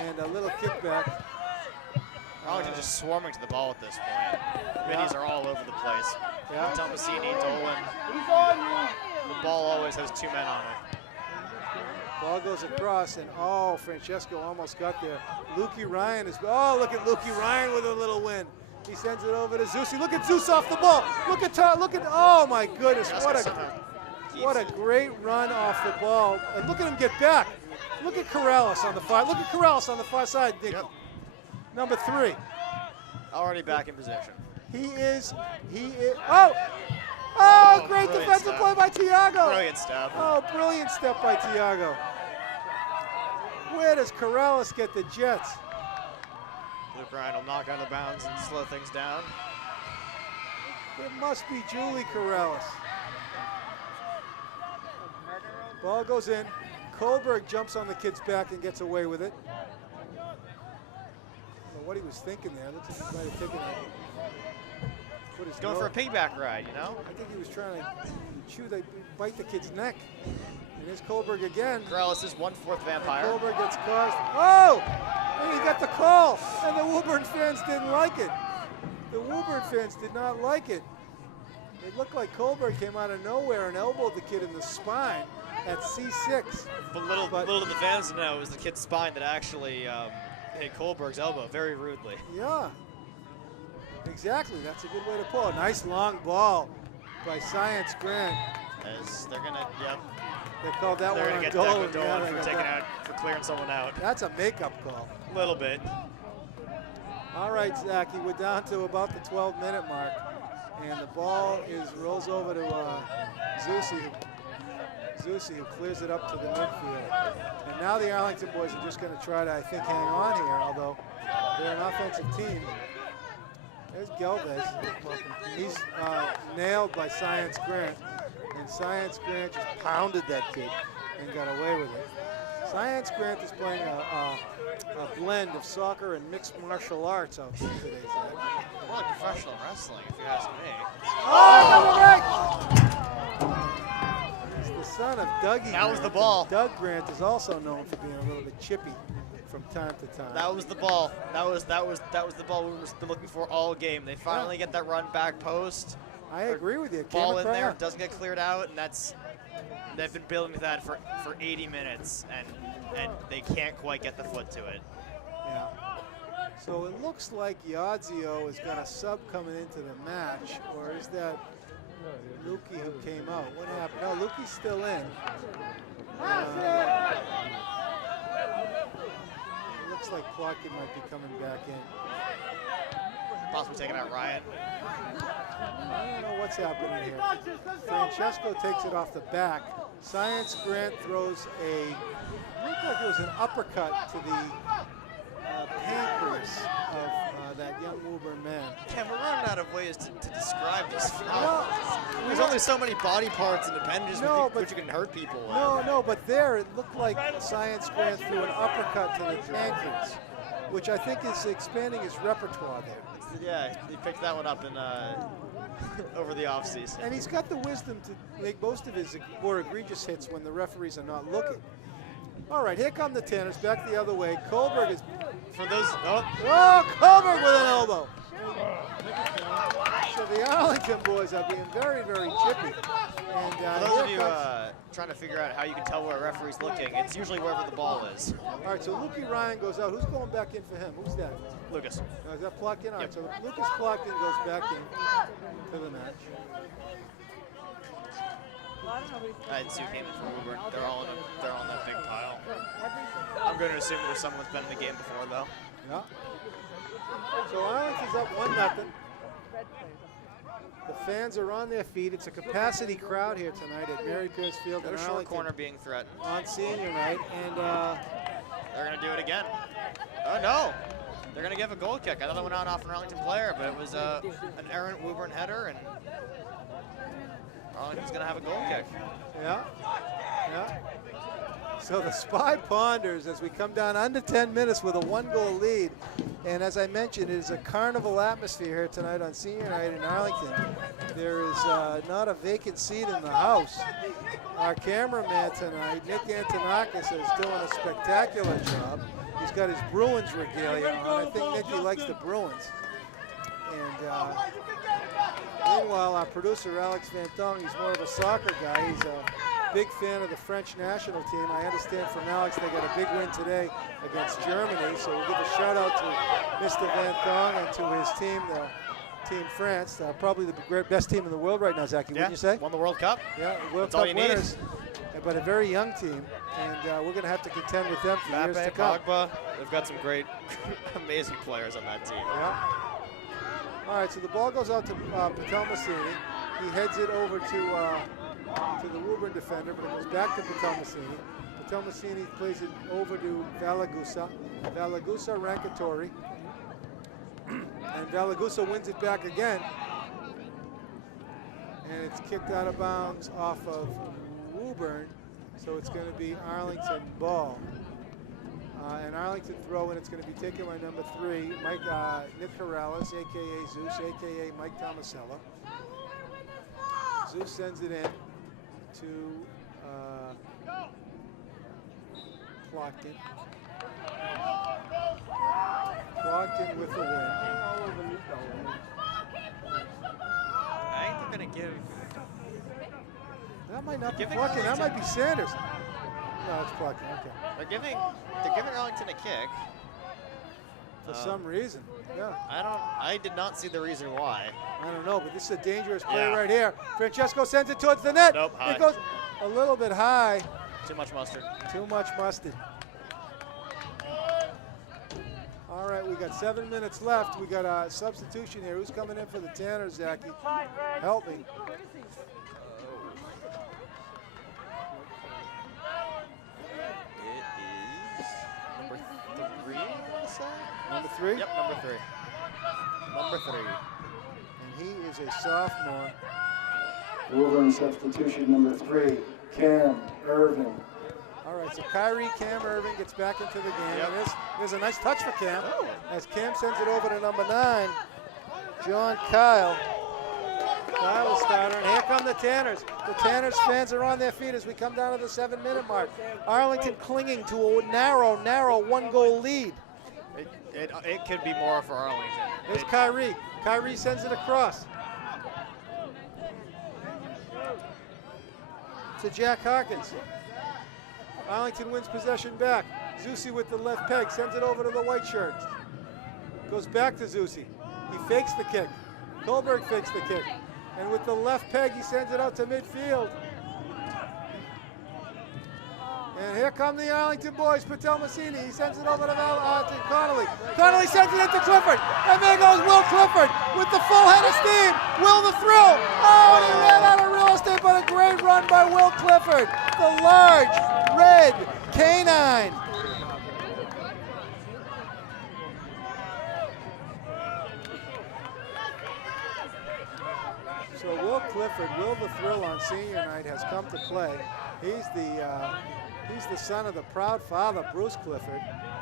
And a little kickback. Arlington just swarming to the ball at this point. Middies are all over the place. Yeah. Tomasini, Dolan. The ball always has 2 men on it. Ball goes across, and oh, Francesco almost got there. Lukey Ryan is, oh, look at Lukey Ryan with a little win. He sends it over to Zusi. Look at Zeus off the ball. Look at, oh my goodness, what a great run off the ball. And look at him get back. Look at Corrales on the far. Look at Corrales on the far side, Nick. Yep. Number 3. Already back in position. He is. Oh! Oh, great brilliant defensive step. play by Tiago. Brilliant step. Oh, brilliant step by Tiago. Where does Corrales get the Jets? Luke Ryan will knock out of bounds and slow things down. It must be Julie Corrales. Ball goes in. Kohlberg jumps on the kid's back and gets away with it. I don't know what he was thinking there. Looks like he might have taken it. Put his Going nose- for a piggyback ride, you know? I think he was trying to bite the kid's neck. And there's Kohlberg again. Corrales is 1/4 vampire. And Kohlberg gets caused. Oh! And he got the call. And the Woburn fans didn't like it. The Woburn fans did not like it. It looked like Kohlberg came out of nowhere and elbowed the kid in the spine at C6. But little did the fans know it was the kid's spine that actually hit Kohlberg's elbow very rudely. Yeah. Exactly. That's a good way to pull. Nice long ball by Science Grant. As they're gonna, yep. They called that They're one gonna on get Dolan. Dolan Yeah, they for got taking that. for clearing someone out. That's a makeup call. A little bit. All right, Zachy, we're down to about the 12-minute mark, and the ball rolls over to Zusi, who clears it up to the midfield. And now the Arlington boys are just going to try to, I think, hang on here, although they're an offensive team. There's Galvez. He's nailed by Science Grant, and Science Grant just pounded that kid and got away with it. Science Grant is playing a blend of soccer and mixed martial arts out there today, Zach. More like professional wrestling, if you ask me. He's the son of Dougie. That was the Grant, ball. and Doug Grant is also known for being a little bit chippy from time to time. That was the ball. That was the ball we were looking for all game. They finally get that run back post. I agree with you. It Ball came in there, across. doesn't get cleared out, and they've been building to that for 80 minutes, and they can't quite get the foot to it. Yeah. So it looks like Yadzio has got a sub coming into the match, or is that Lukey who came out? What happened? No, Lukey's still in. It looks like Plotkin might be coming back in. Possibly taking out Ryan. I don't know what's happening here. Francesco takes it off the back. Science Grant throws looked like it was an uppercut to the pancreas of that young Woburn man. Ken, we're running out of ways to describe this. No, There's only so many body parts and appendages which you can hurt people with. No, but there it looked like Science Grant threw an uppercut to the pancreas, which I think is expanding his repertoire there. Yeah, he picked that one up in over the offseason. And he's got the wisdom to make most of his more egregious hits when the referees are not looking. All right, here come the Tanners, back the other way. Kohlberg is... For those... Oh, Kohlberg with an elbow. So the Arlington boys are being very, very chippy. And For those of you trying to figure out how you can tell where a referee's looking, it's usually wherever the ball is. All right, so Lukey Ryan goes out. Who's going back in for him? Who's that? Lucas. Is that Plotkin? All right, Yep. so Lucas Plotkin goes back in to the match. Sue came in from Woburn. They're all in that big pile. I'm going to assume there's someone who's been in the game before, though. Yeah. So Arlington's up 1-0. The fans are on their feet. It's a capacity crowd here tonight at Mary Pierce Field Got in a short Arlington corner being threatened. on senior night. And They're going to do it again. Oh, no. They're going to give a goal kick. I thought that went out off an Arlington player, but it was an errant Woburn header, and Arlington's going to have a goal kick. yeah. So the Spy ponders as we come down under 10 minutes with a 1-goal lead. And as I mentioned, it is a carnival atmosphere here tonight on senior night in Arlington. There is not a vacant seat in the house. Our cameraman tonight, Nick Antonakis, is doing a spectacular job. He's got his Bruins regalia on. I think Nicky likes the Bruins. And meanwhile, our producer, Alex Van Tong, he's more of a soccer guy. He's a big fan of the French national team. I understand from Alex they got a big win today against Germany. So we'll give a shout out to Mr. Van Thong and to his team, Team France. Probably the best team in the world right now, Zachy, wouldn't you say? Won the World Cup. Yeah, World That's all Cup you need. winners. But a very young team. and we're going to have to contend with them for years to Mape, come. Pogba, they've got some great, amazing players on that team. Yeah. All right, so the ball goes out to Patelmasini. He heads it over to the Woburn defender, but it goes back to Patelmasini. Patelmasini plays it over to Valagusa. Valagusa Rankatori. And Valagusa wins it back again. And it's kicked out of bounds off of Woburn. So it's going to be Arlington ball. And Arlington throw, and it's going to be taken by number 3, Nick Corrales, a.k.a. Zeus, a.k.a. Mike Tomasello. Zeus sends it in to Plotkin. Plotkin with the win. I think they're going to give. That might not be Giving Plotkin, that Arlington- might be Sanders. No, it's Plotkin, okay. They're giving Arlington a kick. For some reason, yeah. I did not see the reason why. I don't know, but this is a dangerous play Yeah. right here. Francesco sends it towards the net. Nope, high. It goes a little bit high. Too much mustard. Too much mustard. All right, we got 7 minutes left. We got a substitution here. Who's coming in for the Tanners, Zachy? Help me. It is number 3, I want to say? Number 3? Yep, number 3. Number 3. And he is a sophomore. Woburn substitution number 3, Cam Irving. All right, so Kyrie Cam Irving gets back into the game. Yep. And there's a nice touch for Cam as Cam sends it over to number 9, John Kyle. Kyle is starter, and here come the Tanners. The Tanners fans are on their feet as we come down to the 7-minute mark. Arlington clinging to a narrow 1-goal lead. It could be more for Arlington. Here's Kyrie. Kyrie sends it across to Jack Harkins. Arlington wins possession back. Zusi with the left peg sends it over to the white shirts. Goes back to Zusi. He fakes the kick. Kohlberg fakes the kick. And with the left peg, he sends it out to midfield. And here come the Arlington boys. Patelmasini, he sends it over to Connolly. Connolly sends it into Clifford. And there goes Will Clifford with the full head of steam. Will the throw. Oh, and he ran out of real estate, but a great run by Will Clifford. The large red canine. So Will Clifford, Will the Thrill on senior night has come to play. He's the son of the proud father, Bruce Clifford,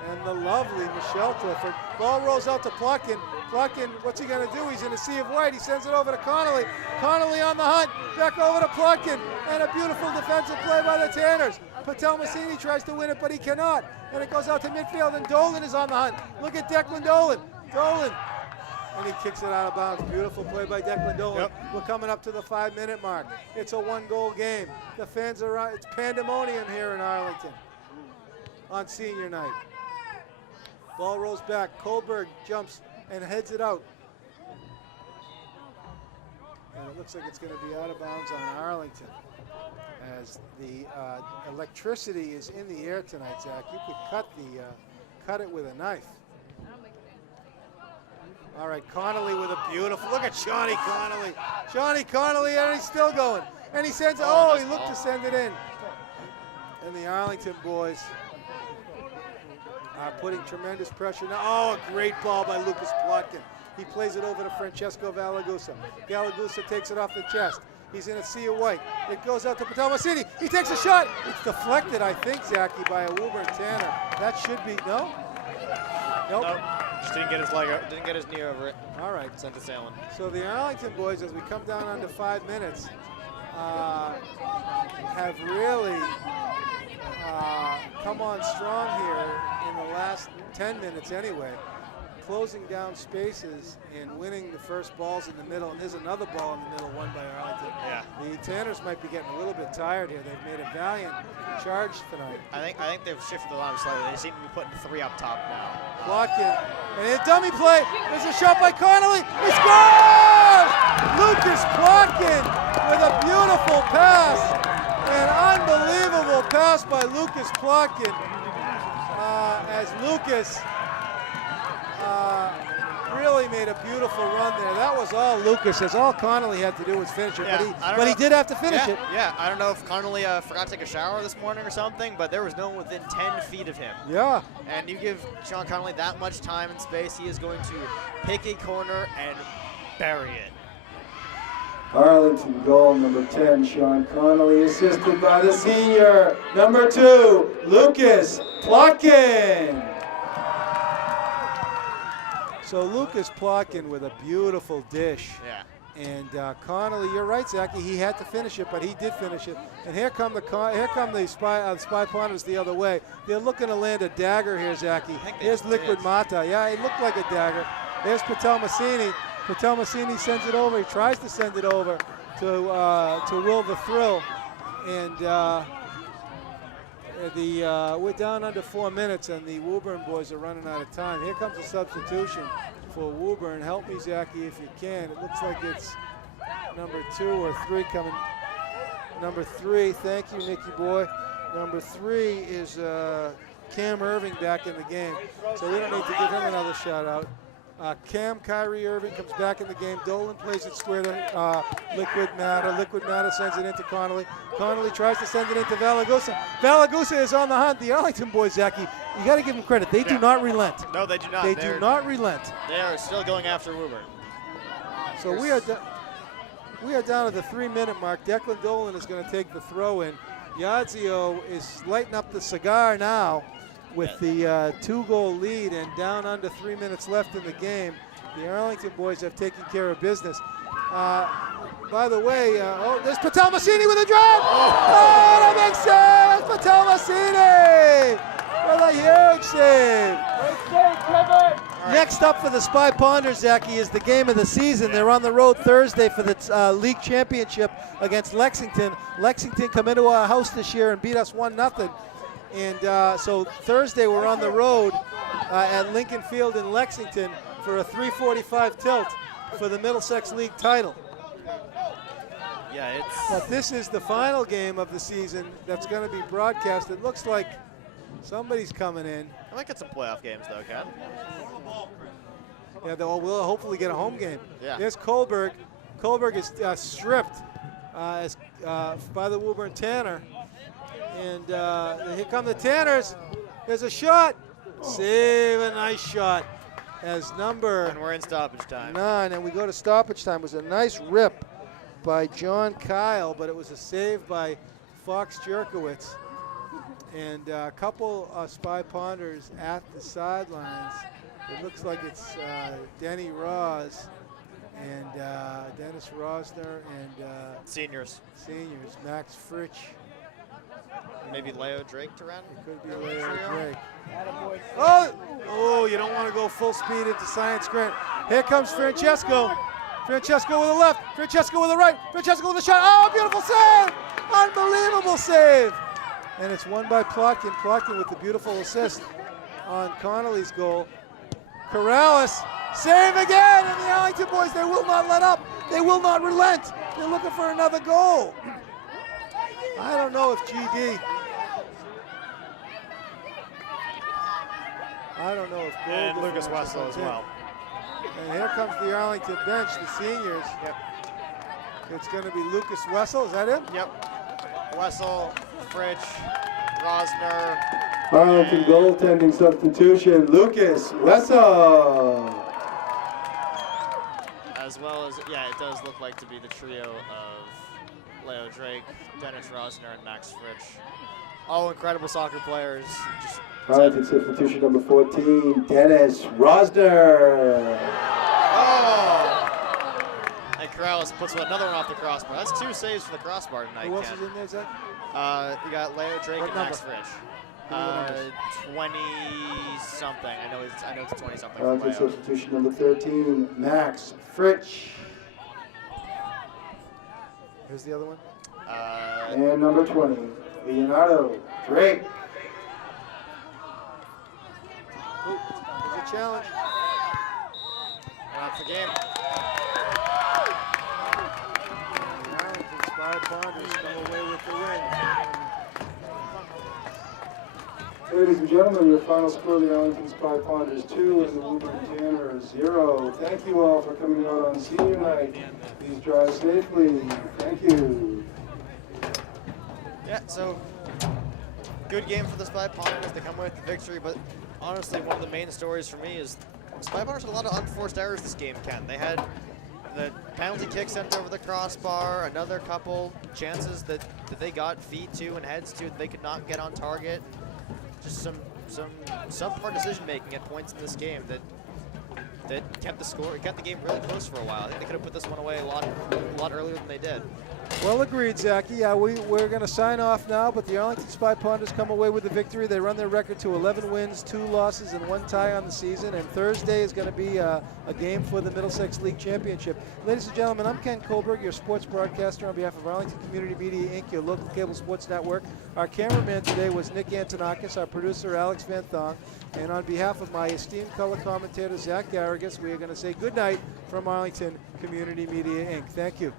and the lovely Michelle Clifford. Ball rolls out to Plotkin. Plotkin, what's he going to do? He's in a sea of white. He sends it over to Connolly. Connolly on the hunt. Back over to Plotkin. And a beautiful defensive play by the Tanners. Patelmasini tries to win it, but he cannot. And it goes out to midfield, and Dolan is on the hunt. Look at Declan Dolan. Dolan. And he kicks it out of bounds. Beautiful play by Declan Dolan. Yep. We're coming up to the 5-minute mark. It's a 1-goal game. The fans are it's pandemonium here in Arlington on senior night. Ball rolls back. Kohlberg jumps and heads it out. And it looks like it's going to be out of bounds on Arlington. As the electricity is in the air tonight, Zach. You could cut it with a knife. All right, Connolly with a beautiful, look at Shawnee Connolly. Shawnee Connolly, and he's still going. And he sends, he looked to send it in. And the Arlington boys are putting tremendous pressure now. Oh, a great ball by Lucas Plotkin. He plays it over to Francesco Valagusa. Valagusa takes it off the chest. He's in a sea of white. It goes out to Patelmasini. He takes a shot. It's deflected, I think, Zachy, by a Woburn Tanner. That should be, no? Nope. Just didn't get his leg, didn't get his knee over it. All right. Sent it sailing. So the Arlington boys, as we come down under 5 minutes, have really come on strong here in the last 10 minutes anyway, closing down spaces and winning the first balls in the middle. And there's another ball in the middle won by Arlington. Yeah. The Tanners might be getting a little bit tired here. They've made a valiant charge tonight. I think they've shifted the line slightly. They seem to be putting 3 up top now. Plotkin, and a dummy play. There's a shot by Connolly. He scores! Lucas Plotkin with a beautiful pass. An unbelievable pass by Lucas Plotkin as Lucas really made a beautiful run there. That was all Lucas. That's all Connolly had to do was finish it, but he did have to finish it. Yeah, I don't know if Connolly forgot to take a shower this morning or something, but there was no one within 10 feet of him. Yeah. And you give Sean Connolly that much time and space, he is going to pick a corner and bury it. Arlington goal number 10, Sean Connolly, assisted by the senior, number 2, Lucas Plotkin. So Lucas Plotkin with a beautiful dish. Yeah. And Connolly, you're right, Zachy. He had to finish it, but he did finish it. And here come the Spy Ponders the other way. They're looking to land a dagger here, Zachy. Here's Liquid Mata. Yeah, it looked like a dagger. There's Patel Massini. Patel Massini sends it over. He tries to send it over to Will the Thrill, and we're down under 4 minutes, and the Woburn boys are running out of time. Here comes a substitution for Woburn. Help me, Zachy, if you can. It looks like it's number 2 or 3 coming. Number 3, thank you, Nicky boy. Number 3 is Cam Irving back in the game, so we don't need to give him another shout out. Kyrie Irving comes back in the game. Dolan plays it square to Liquid Mata. Liquid Mata sends it into Connolly. Connolly tries to send it into Valagusa. Valagusa is on the hunt. The Arlington boys, Zachy, you got to give them credit. They do not relent. No, they do not. They do not relent. They are still going after Woburn. So we are down at the 3-minute mark. Declan Dolan is going to take the throw in. Yadzio is lighting up the cigar now with the 2-goal lead, and down under 3 minutes left in the game. The Arlington boys have taken care of business. By the way, there's Patel Massini with a drive. Oh, that makes sense. Patel Massini with a huge save. Next up for the Spy Ponders, Zachy, is the game of the season. They're on the road Thursday for the league championship against Lexington. Lexington come into our house this year and beat us 1-0. And so Thursday we're on the road at Lincoln Field in Lexington for a 3:45 tilt for the Middlesex League title. Yeah, But this is the final game of the season that's going to be broadcast. It looks like somebody's coming in. I might get some playoff games though, Ken. Yeah, we'll hopefully get a home game. Yeah. There's Kohlberg. Kohlberg is stripped by the Woburn Tanner. And here come the Tanners. There's a shot. Save, a nice shot. As number And we're in stoppage time. 9, and we go to stoppage time. It was a nice rip by John Kyle, but it was a save by Fox Jerkowitz. And a couple of Spy Ponders at the sidelines. It looks like it's Denny Ross and Dennis Rosner and Seniors. Max Fritsch. Maybe Leo Drake to run. It could be Leo Drake. Oh, you don't want to go full speed into Science Grant. Here comes Francesco. Francesco with the left. Francesco with the right. Francesco with the shot. Oh, beautiful save! Unbelievable save! And it's won by Plotkin. Plotkin with the beautiful assist on Connolly's goal. Corrales, save again! And the Arlington boys, they will not let up. They will not relent. They're looking for another goal. I don't know if GD. I don't know if goal And Lucas differential Wessel comes as well. in. And here comes the Arlington bench, the seniors. Yep. It's going to be Lucas Wessel. Is that him? Yep. Wessel, Fritsch, Rosner. Arlington goaltending substitution, Lucas Wessel. As well as, yeah, it does look like to be the trio of Leo Drake, Dennis Rosner, and Max Fritsch. All incredible soccer players. Just Arlington substitution number 14, Dennis Rosner. oh! And Corrales puts another one off the crossbar. That's 2 saves for the crossbar tonight, Who else Ken. is in there, Zach? You got Leo Drake What and Max number? Fritsch. Give me the numbers. 20-something. I know it's 20-something for Arlington Leo. substitution number 13, Max Fritsch. Who's the other one? And number 20, Leonardo Drake. Oh, there's a challenge. And that's the game. The Arlington Spy Ponders come away with the win. ladies and gentlemen, your final score of the Arlington Spy Ponders 2 and the Woburn Tanner 0. Thank you all for coming out on senior night. Please drive safely. Thank you. Yeah, so good game for the Spy Ponders. They come away with the victory, but honestly, one of the main stories for me is Spy Ponders had a lot of unforced errors this game, Ken. They had the penalty kick sent over the crossbar, another couple chances that they got feet to and heads to that they could not get on target. Just some subpar decision making at points in this game that kept the game really close for a while. I think they could have put this one away a lot earlier than they did. Well agreed, Zachy. Yeah, we're going to sign off now, but the Arlington Spy Ponders come away with the victory. They run their record to 11 wins, 2 losses, and 1 tie on the season. And Thursday is going to be a game for the Middlesex League Championship. Ladies and gentlemen, I'm Ken Kohlberg, your sports broadcaster on behalf of Arlington Community Media, Inc., your local cable sports network. Our cameraman today was Nick Antonakis, our producer Alex Van Thong. And on behalf of my esteemed color commentator, Zach Garrigus, we are going to say good night from Arlington Community Media, Inc. Thank you.